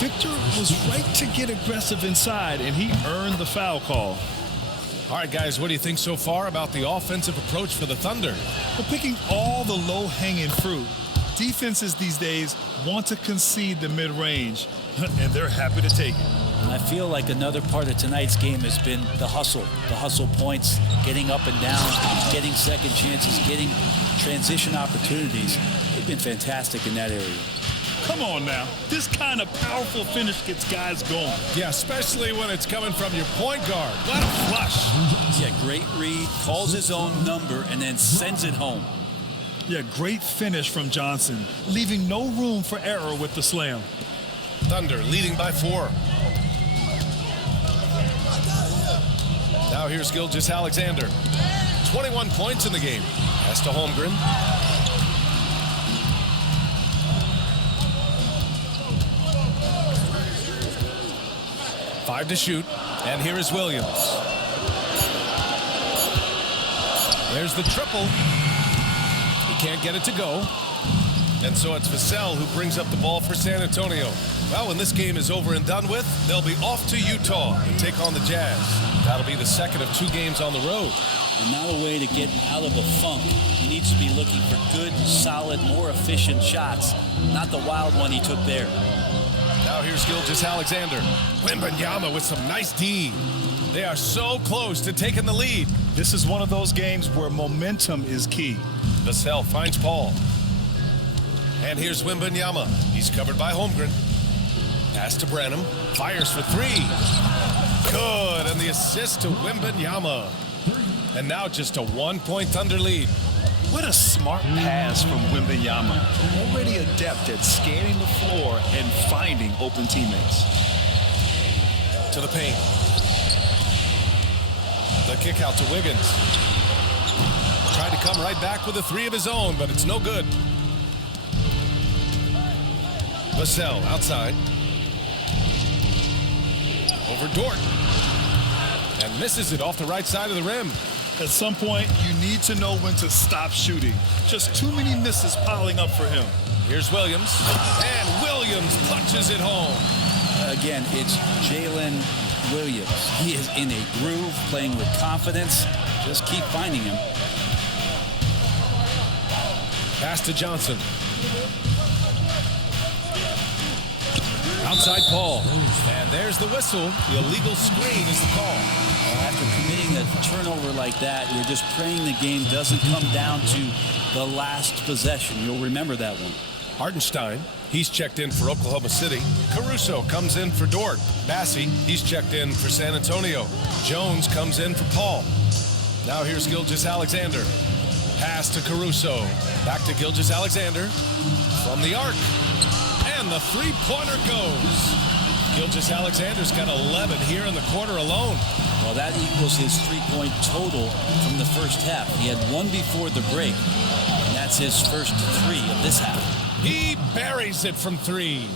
Victor was right to get aggressive inside, and he earned the foul call. All right, guys, what do you think so far about the offensive approach for the Thunder? Well, picking all the low-hanging fruit, defenses these days want to concede the mid-range, and they're happy to take it. And I feel like another part of tonight's game has been the hustle points, getting up and down, getting second chances, getting transition opportunities. They've been fantastic in that area. Come on now. This kind of powerful finish gets guys going. Yeah, especially when it's coming from your point guard. What a flush. Yeah, great read, calls his own number, and then sends it home. Yeah, great finish from Johnson, leaving no room for error with the slam. Thunder leading by 4. Now here's Gilgeous-Alexander. 21 points in the game. Pass to Holmgren. 5 to shoot, and here is Williams. There's the triple. He can't get it to go. And so it's Vassell who brings up the ball for San Antonio. Well, when this game is over and done with, they'll be off to Utah and take on the Jazz. That'll be the second of 2 games on the road. And not a way to get out of a funk. He needs to be looking for good, solid, more efficient shots, not the wild one he took there. Now here's Gilgeous-Alexander. Wembanyama with some nice D. They are so close to taking the lead. This is one of those games where momentum is key. Vassell finds Paul. And here's Wembanyama. He's covered by Holmgren. Pass to Branham. Fires for 3. Good. And the assist to Wembanyama. And now just a 1-point Thunder lead. What a smart pass from Wembanyama. Already adept at scanning the floor and finding open teammates. To the paint. The kick out to Wiggins. Tried to come right back with a 3 of his own, but it's no good. Vassell outside. Over Dort. And misses it off the right side of the rim. At some point, you need to know when to stop shooting. Just too many misses piling up for him. Here's Williams. And Williams punches it home. Again, it's Jalen Williams. He is in a groove, playing with confidence. Just keep finding him. Pass to Johnson. Outside Paul. And there's the whistle. The illegal screen is the call. After committing a turnover like that, you're just praying the game doesn't come down to the last possession. You'll remember that one. Hartenstein, he's checked in for Oklahoma City. Caruso comes in for Dort. Massey, he's checked in for San Antonio. Jones comes in for Paul. Now here's Gilgeous-Alexander. Pass to Caruso. Back to Gilgeous-Alexander. From the arc. And the 3-pointer goes. Gilgeous-Alexander's got 11 here in the quarter alone. Well, that equals his 3-point total from the first half. He had 1 before the break, and that's his first 3 of this half. He buries it from 3.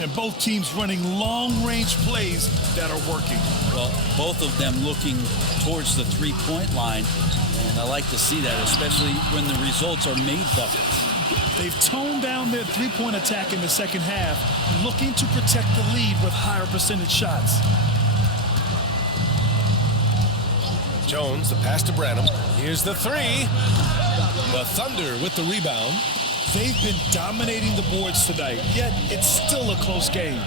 And both teams running long-range plays that are working. Well, both of them looking towards the 3-point line, and I like to see that, especially when the results are made buckets. They've toned down their three-point attack in the second half, looking to protect the lead with higher percentage shots. Jones, the pass to Branham. Here's the three. The Thunder with the rebound. They've been dominating the boards tonight, yet it's still a close game.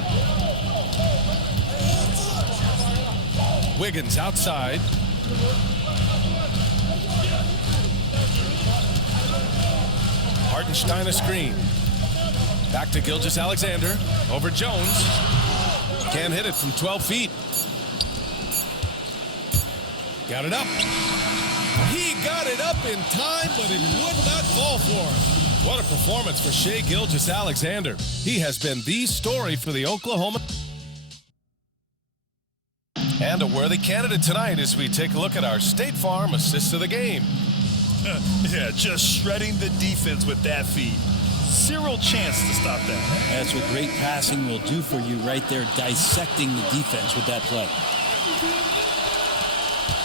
Wiggins outside. Hartenstein a screen. Back to Gilgeous-Alexander. Over Jones. Can't hit it from 12 feet. Got it up. He got it up in time, but it would not fall for him. What a performance for Shai Gilgeous-Alexander. He has been the story for the Oklahoma. And a worthy candidate tonight as we take a look at our State Farm assist of the game. Yeah, just shredding the defense with that feed. Zero chance to stop that. That's what great passing will do for you right there, dissecting the defense with that play.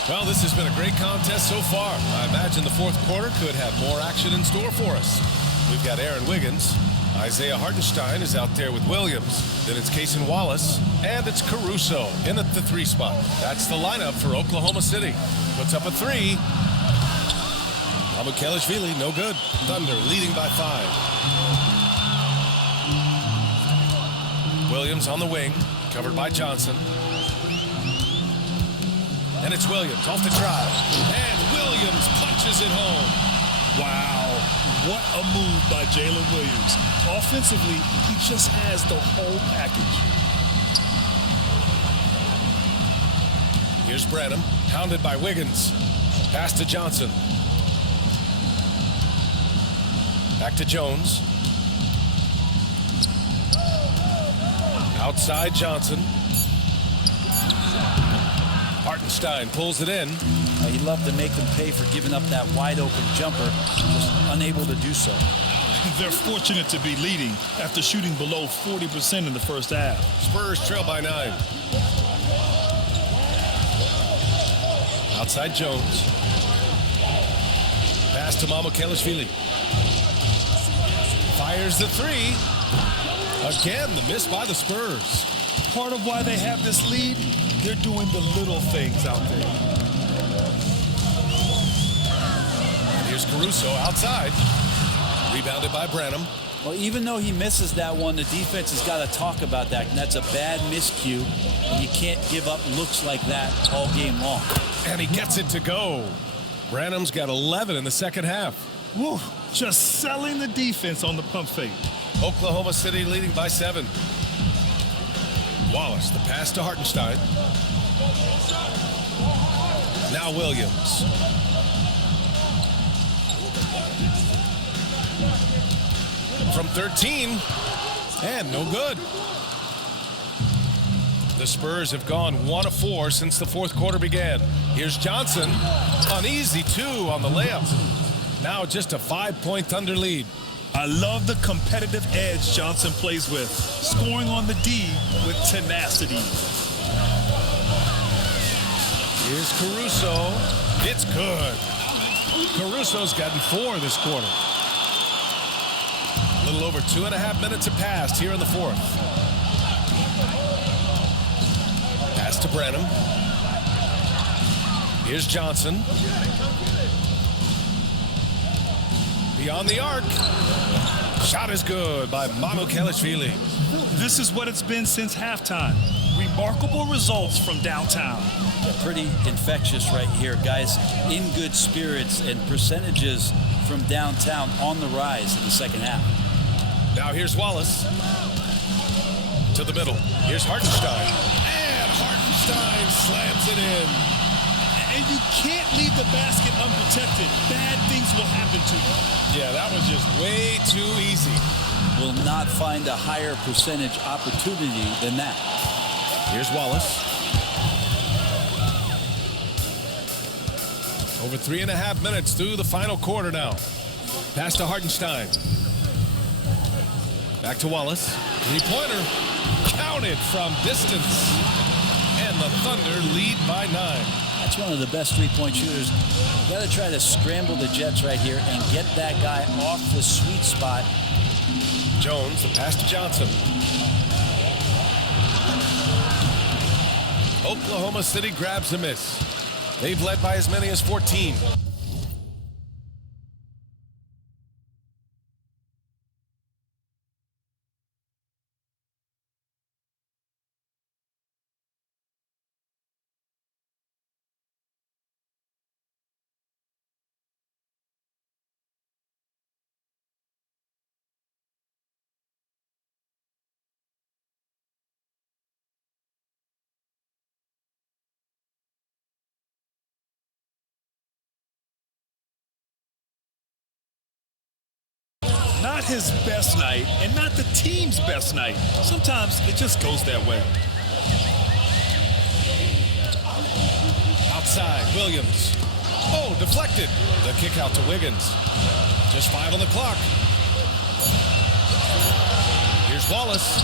Well, this has been a great contest so far. I imagine the fourth quarter could have more action in store for us. We've got Aaron Wiggins. Isaiah Hartenstein is out there with Williams. Then it's Cason Wallace. And it's Caruso in at the three spot. That's the lineup for Oklahoma City. Puts up a three. Mamukelashvili, no good. Thunder leading by 5. Williams on the wing, covered by Johnson. And it's Williams off the drive. And Williams punches it home. Wow, what a move by Jalen Williams. Offensively, he just has the whole package. Here's Branham, hounded by Wiggins. Pass to Johnson. Back to Jones. Outside Johnson. Hartenstein pulls it in. He'd love to make them pay for giving up that wide-open jumper, just unable to do so. They're fortunate to be leading after shooting below 40% in the first half. Spurs trail by 9. Outside Jones. Pass to Mamukelashvili. Fires the three. Again, the miss by the Spurs. Part of why they have this lead, they're doing the little things out there. And here's Caruso outside. Rebounded by Branham. Well, even though he misses that one, the defense has got to talk about that. And that's a bad miscue. And you can't give up looks like that all game long. And he gets it to go. Branham's got 11 in the second half. Woo, just selling the defense on the pump fake. Oklahoma City leading by 7. Wallace, the pass to Hartenstein. Now Williams. From 13, and no good. The Spurs have gone 1 of 4 since the fourth quarter began. Here's Johnson, an easy 2 on the layup. Now just a 5-point Thunder lead. I love the competitive edge Johnson plays with, scoring on the D with tenacity. Here's Caruso. It's good. Caruso's gotten 4 this quarter. A little over 2.5 minutes have passed here in the fourth. Pass to Branham. Here's Johnson. Beyond the arc. Shot is good by Mamukelashvili. This is what it's been since halftime. Remarkable results from downtown. Pretty infectious right here, guys. In good spirits and percentages from downtown on the rise in the second half. Now here's Wallace. To the middle. Here's Hartenstein. And Hartenstein slams it in. And you can't leave the basket unprotected. Bad things will happen to you. Yeah, that was just way too easy. Will not find a higher percentage opportunity than that. Here's Wallace. Over 3.5 minutes through the final quarter now. Pass to Hartenstein. Back to Wallace. Three-pointer. Counted from distance. And the Thunder lead by 9. That's one of the best three-point shooters. You got to try to scramble the Jets right here and get that guy off the sweet spot. Jones, the pass to Johnson. Oklahoma City grabs a miss. They've led by as many as 14. Not his best night, and not the team's best night. Sometimes it just goes that way. Outside, Williams. Oh, deflected. The kick out to Wiggins. Just 5 on the clock. Here's Wallace.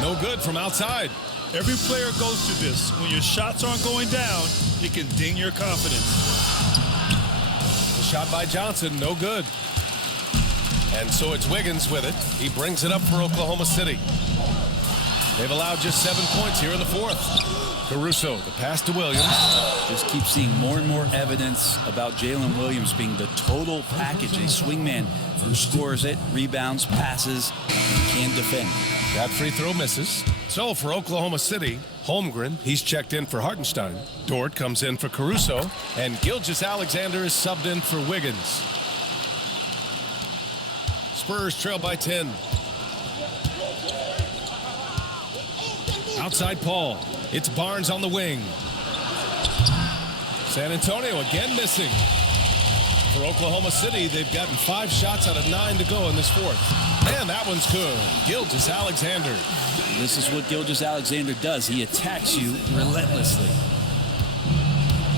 No good from outside. Every player goes through this. When your shots aren't going down, it can ding your confidence. The shot by Johnson, no good. And so it's Wiggins with it. He brings it up for Oklahoma City. They've allowed just 7 points here in the fourth. Caruso, the pass to Williams. Just keep seeing more and more evidence about Jalen Williams being the total package, a swingman who scores it, rebounds, passes, and can defend. That free throw misses. So for Oklahoma City, Holmgren, he's checked in for Hartenstein. Dort comes in for Caruso, and Gilgeous-Alexander is subbed in for Wiggins. Spurs trail by 10. Outside Paul. It's Barnes on the wing. San Antonio again missing. For Oklahoma City, they've gotten 5 shots out of 9 to go in this fourth. Man, that one's good. Gilgeous-Alexander. This is what Gilgeous-Alexander does. He attacks you relentlessly.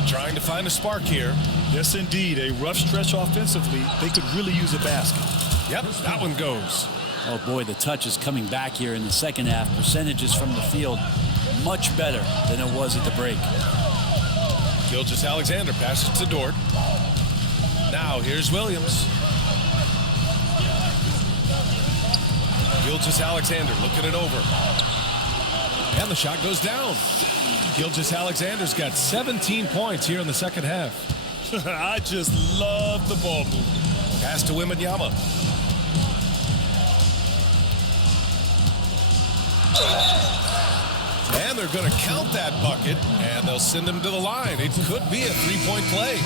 Trying to find a spark here. Yes, indeed. A rough stretch offensively. They could really use a basket. Yep, that one goes. Oh, boy, the touch is coming back here in the second half. Percentages from the field much better than it was at the break. Gilgeous-Alexander passes to Dort. Now here's Williams. Gilgeous-Alexander looking it over. And the shot goes down. Gilgeous-Alexander's got 17 points here in the second half. I just love the ball movement. Pass to Wembanyama. And they're going to count that bucket, and they'll send him to the line. It could be a three-point play.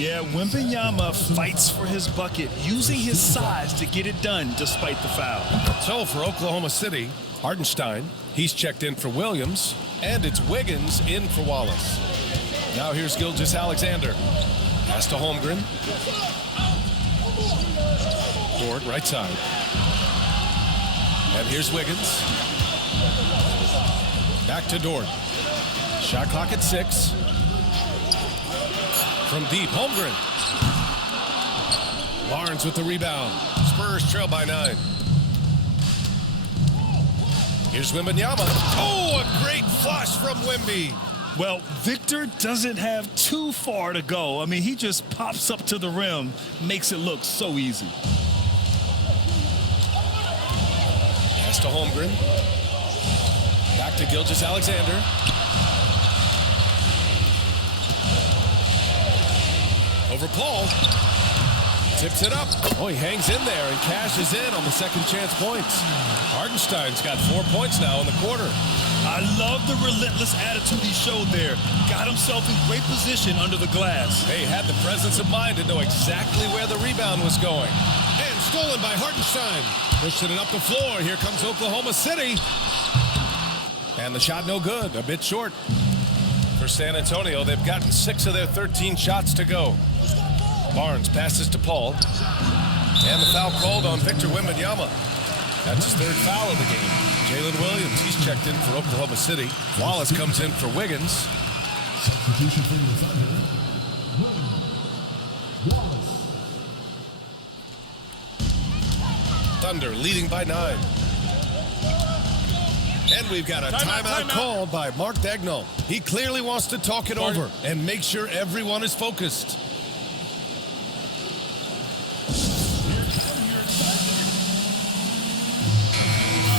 Yeah, Wembanyama fights for his bucket, using his size to get it done despite the foul. So for Oklahoma City, Hartenstein, he's checked in for Williams, and it's Wiggins in for Wallace. Now here's Gilgeous-Alexander. Pass to Holmgren. Dort, right side. And here's Wiggins. Back to Dort. Shot clock at 6. From deep, Holmgren. Barnes with the rebound. Spurs trail by 9. Here's Wembanyama. Oh, a great flush from Wemby. Well, Victor doesn't have too far to go. I mean, he just pops up to the rim, makes it look so easy. Pass to Holmgren. Back to Gilgeous-Alexander. Over Paul. Tips it up. Oh, he hangs in there and cashes in on the second chance points. Hartenstein's got 4 points now in the quarter. I love the relentless attitude he showed there. Got himself in great position under the glass. Hey, had the presence of mind to know exactly where the rebound was going. And stolen by Hartenstein. Pushing it up the floor. Here comes Oklahoma City. And the shot no good. A bit short. For San Antonio, they've gotten 6 of their 13 shots to go. Barnes passes to Paul. And the foul called on Victor Wembanyama. That's his 3rd foul of the game. Jalen Williams, he's checked in for Oklahoma City. Wallace comes in for Wiggins. Substitution for the Thunder. Wallace. Thunder leading by 9. And we've got a timeout called by Mark Dagnall. He clearly wants to talk it over and make sure everyone is focused.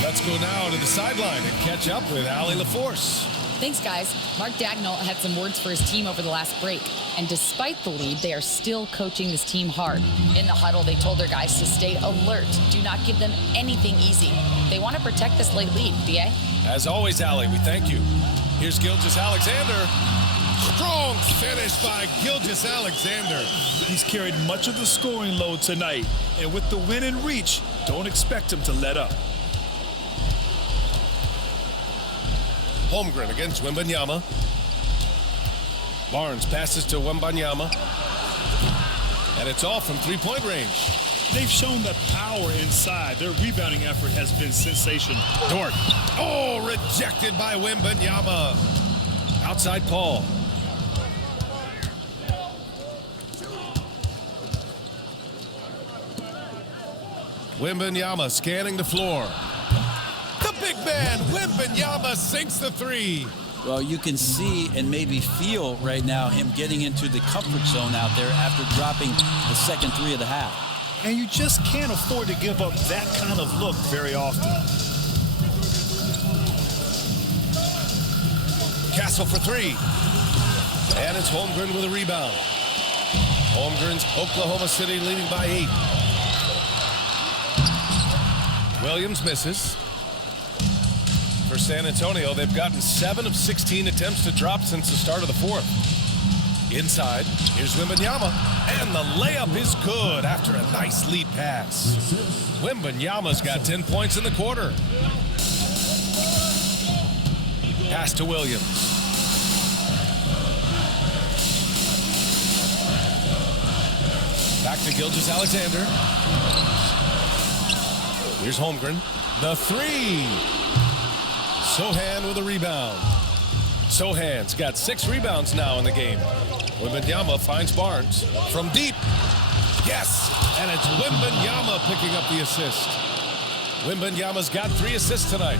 Let's go now to the sideline and catch up with Allie LaForce. Thanks, guys. Mark Dagnall had some words for his team over the last break. And despite the lead, they are still coaching this team hard. In the huddle, they told their guys to stay alert. Do not give them anything easy. They want to protect this late lead, BA. As always, Allie, we thank you. Here's Gilgeous-Alexander. Strong finish by Gilgeous-Alexander. He's carried much of the scoring load tonight. And with the win in reach, don't expect him to let up. Holmgren against Wembanyama. Barnes passes to Wembanyama. And it's off from three-point range. They've shown that power inside. Their rebounding effort has been sensational. Dort. Oh, rejected by Wembanyama. Outside Paul. Wembanyama scanning the floor. The big man, Wembanyama, sinks the three. Well, you can see and maybe feel right now him getting into the comfort zone out there after dropping the second three of the half. And you just can't afford to give up that kind of look very often. Castle for three. And it's Holmgren with a rebound. Holmgren's Oklahoma City leading by 8. Williams misses. For San Antonio, they've gotten 7 of 16 attempts to drop since the start of the fourth. Inside, here's Wembanyama, and the layup is good after a nice lead pass. Wembanyama's got 10 points in the quarter. Pass to Williams. Back to Gilgeous-Alexander. Here's Holmgren. The three. Sohan with a rebound. Sohan's got 6 rebounds now in the game. Wembanyama finds Barnes from deep. Yes, and it's Wembanyama picking up the assist. Wembanyama's got 3 assists tonight.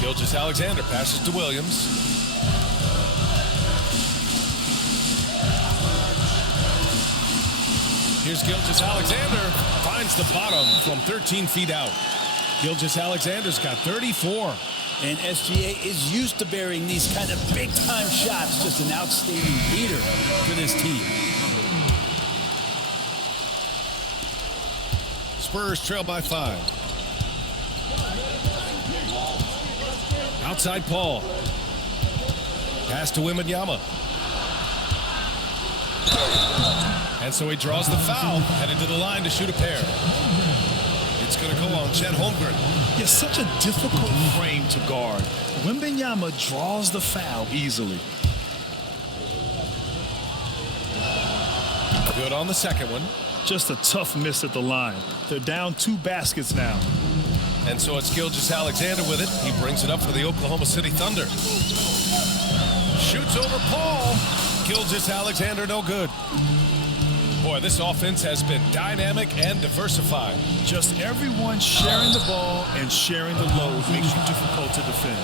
Gilgeous-Alexander passes to Williams. Here's Gilgeous-Alexander, finds the bottom from 13 feet out. Gilgeous-Alexander's got 34. And SGA is used to burying these kind of big-time shots. Just an outstanding leader for this team. Spurs trail by 5. Outside Paul. Pass to Wembanyama. And so he draws the foul, headed to the line to shoot a pair. It's going to go on Chet Holmgren. Yeah, such a difficult frame to guard. Wembanyama draws the foul easily. Good on the second one. Just a tough miss at the line. They're down 2 baskets now. And so it's Gilgeous-Alexander with it. He brings it up for the Oklahoma City Thunder. Shoots over Paul. Gilgeous-Alexander no good. Boy, this offense has been dynamic and diversified. Just everyone sharing the ball and sharing the load makes you difficult to defend.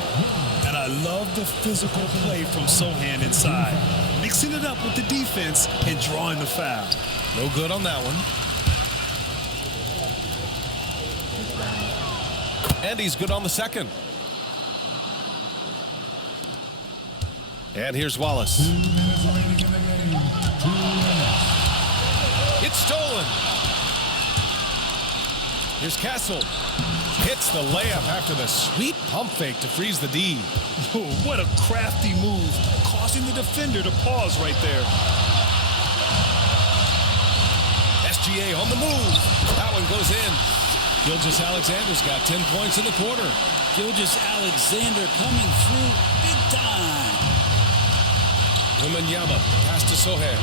And I love the physical play from Sohan inside, mixing it up with the defense and drawing the foul. No good on that one. And he's good on the second. And here's Wallace. It's stolen. Here's Castle. Hits the layup after the sweet pump fake to freeze the D. Oh, what a crafty move, causing the defender to pause right there. SGA on the move. That one goes in. Gilgeous-Alexander's got 10 points in the quarter. Gilgeous-Alexander coming through big time. Wembanyama pass to Sohan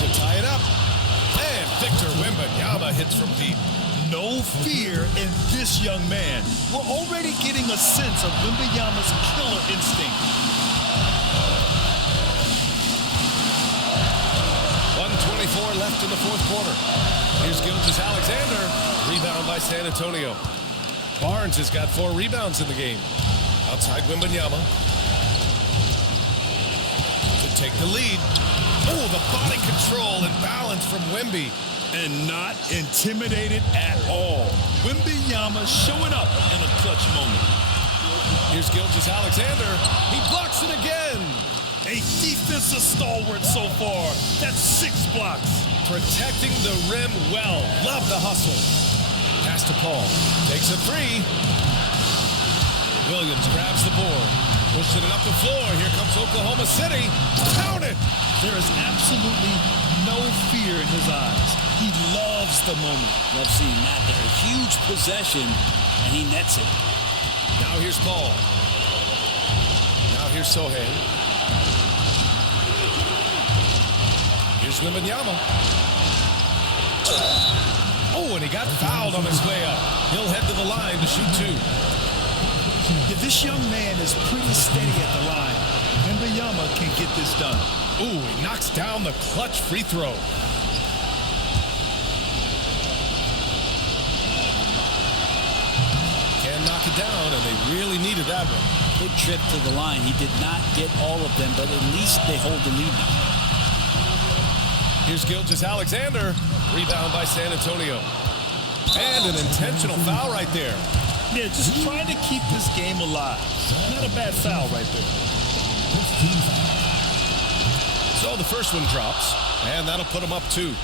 to tie it up. And Victor Wembanyama hits from deep. No fear in this young man. We're already getting a sense of Wembanyama's killer instinct. 1:24 left in the fourth quarter. Here's Gilgeous-Alexander. Rebound by San Antonio. Barnes has got 4 rebounds in the game. Outside Wembanyama to take the lead. Oh, the body control and balance from Wemby. And not intimidated at all. Wembanyama showing up in a clutch moment. Here's Gilgeous-Alexander. He blocks it again. A defensive stalwart so far. That's 6 blocks. Protecting the rim well. Love the hustle. Pass to Paul. Takes a 3. Williams grabs the board. Pushing it up the floor. Here comes Oklahoma City. Count it. There is absolutely no fear in his eyes. He loves the moment. Love seeing that there. Huge possession, and he nets it. Now here's Paul. Now here's Sohan. Here's Wembanyama. Oh, and he got fouled on his way up. He'll head to the line to shoot 2. Yeah, this young man is pretty steady at the line. Wembanyama can get this done. Ooh, he knocks down the clutch free throw. Can knock it down, and they really needed that one. Big trip to the line. He did not get all of them, but at least they hold the lead now. Here's Gilgeous-Alexander. Rebound by San Antonio. And an intentional foul right there. Yeah, just trying to keep this game alive. Not a bad foul right there. So the first one drops, and that'll put him up 2.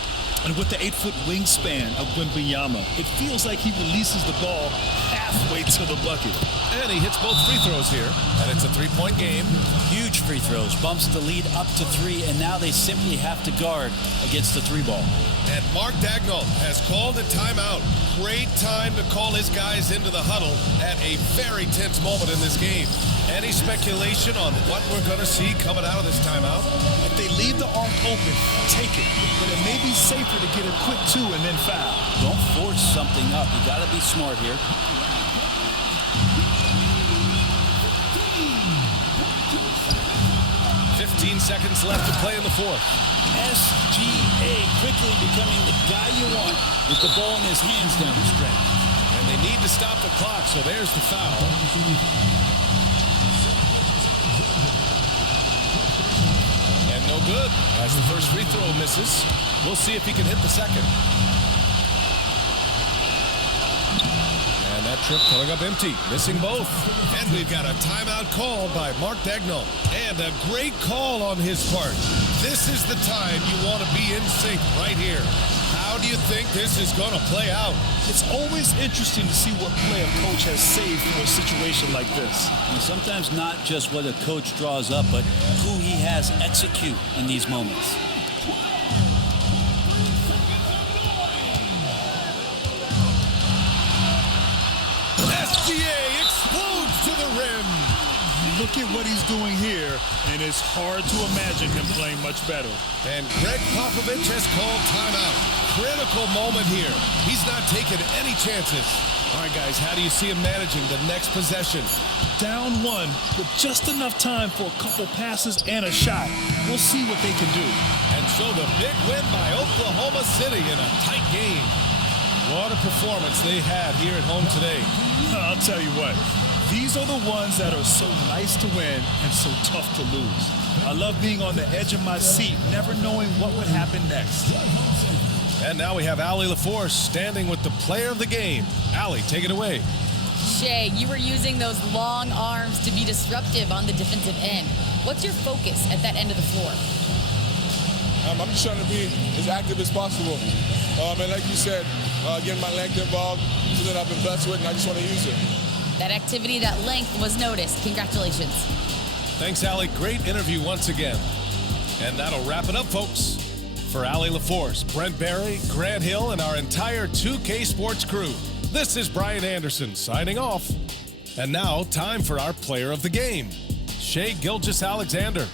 And with the 8-foot wingspan of Wembanyama, it feels like he releases the ball halfway to the bucket. And he hits both free throws here, and it's a 3-point game. Huge free throws, bumps the lead up to 3, and now they simply have to guard against the 3-ball. And Mark Daigneault has called a timeout. Great time to call his guys into the huddle at a very tense moment in this game. Any speculation on what we're going to see coming out of this timeout? If they leave the arc open, take it. But it may be safer to get a quick 2 and then foul. Don't force something up. You got to be smart here. 15 seconds left to play in the 4th. SGA quickly becoming the guy you want with the ball in his hands down the stretch. And they need to stop the clock, so there's the foul. And no good, as the first free throw misses. We'll see if he can hit the second. And that trip coming up empty, missing both. And we've got a timeout called by Mark Daigneault. And a great call on his part. This is the time you want to be in sync right here. How do you think this is going to play out? It's always interesting to see what play a coach has saved for a situation like this. And sometimes not just what a coach draws up, but who he has execute in these moments. SGA explodes to the rim. Look at what he's doing here, and it's hard to imagine him playing much better. And Greg Popovich has called timeout. Critical moment here. He's not taking any chances. All right, guys, how do you see him managing the next possession? Down 1 with just enough time for a couple passes and a shot. We'll see what they can do. And so the big win by Oklahoma City in a tight game. What a performance they had here at home today. I'll tell you what. These are the ones that are so nice to win and so tough to lose. I love being on the edge of my seat, never knowing what would happen next. And now we have Allie LaForce standing with the player of the game. Allie, take it away. Shea, you were using those long arms to be disruptive on the defensive end. What's your focus at that end of the floor? I'm just trying to be as active as possible. And like you said, getting my length involved, something that I've been blessed with, and I just want to use it. That activity, that length was noticed. Congratulations. Thanks, Allie. Great interview once again. And that'll wrap it up, folks. For Allie LaForce, Brent Barry, Grant Hill, and our entire 2K Sports crew, this is Brian Anderson signing off. And now, time for our player of the game, Shea Gilgeous-Alexander.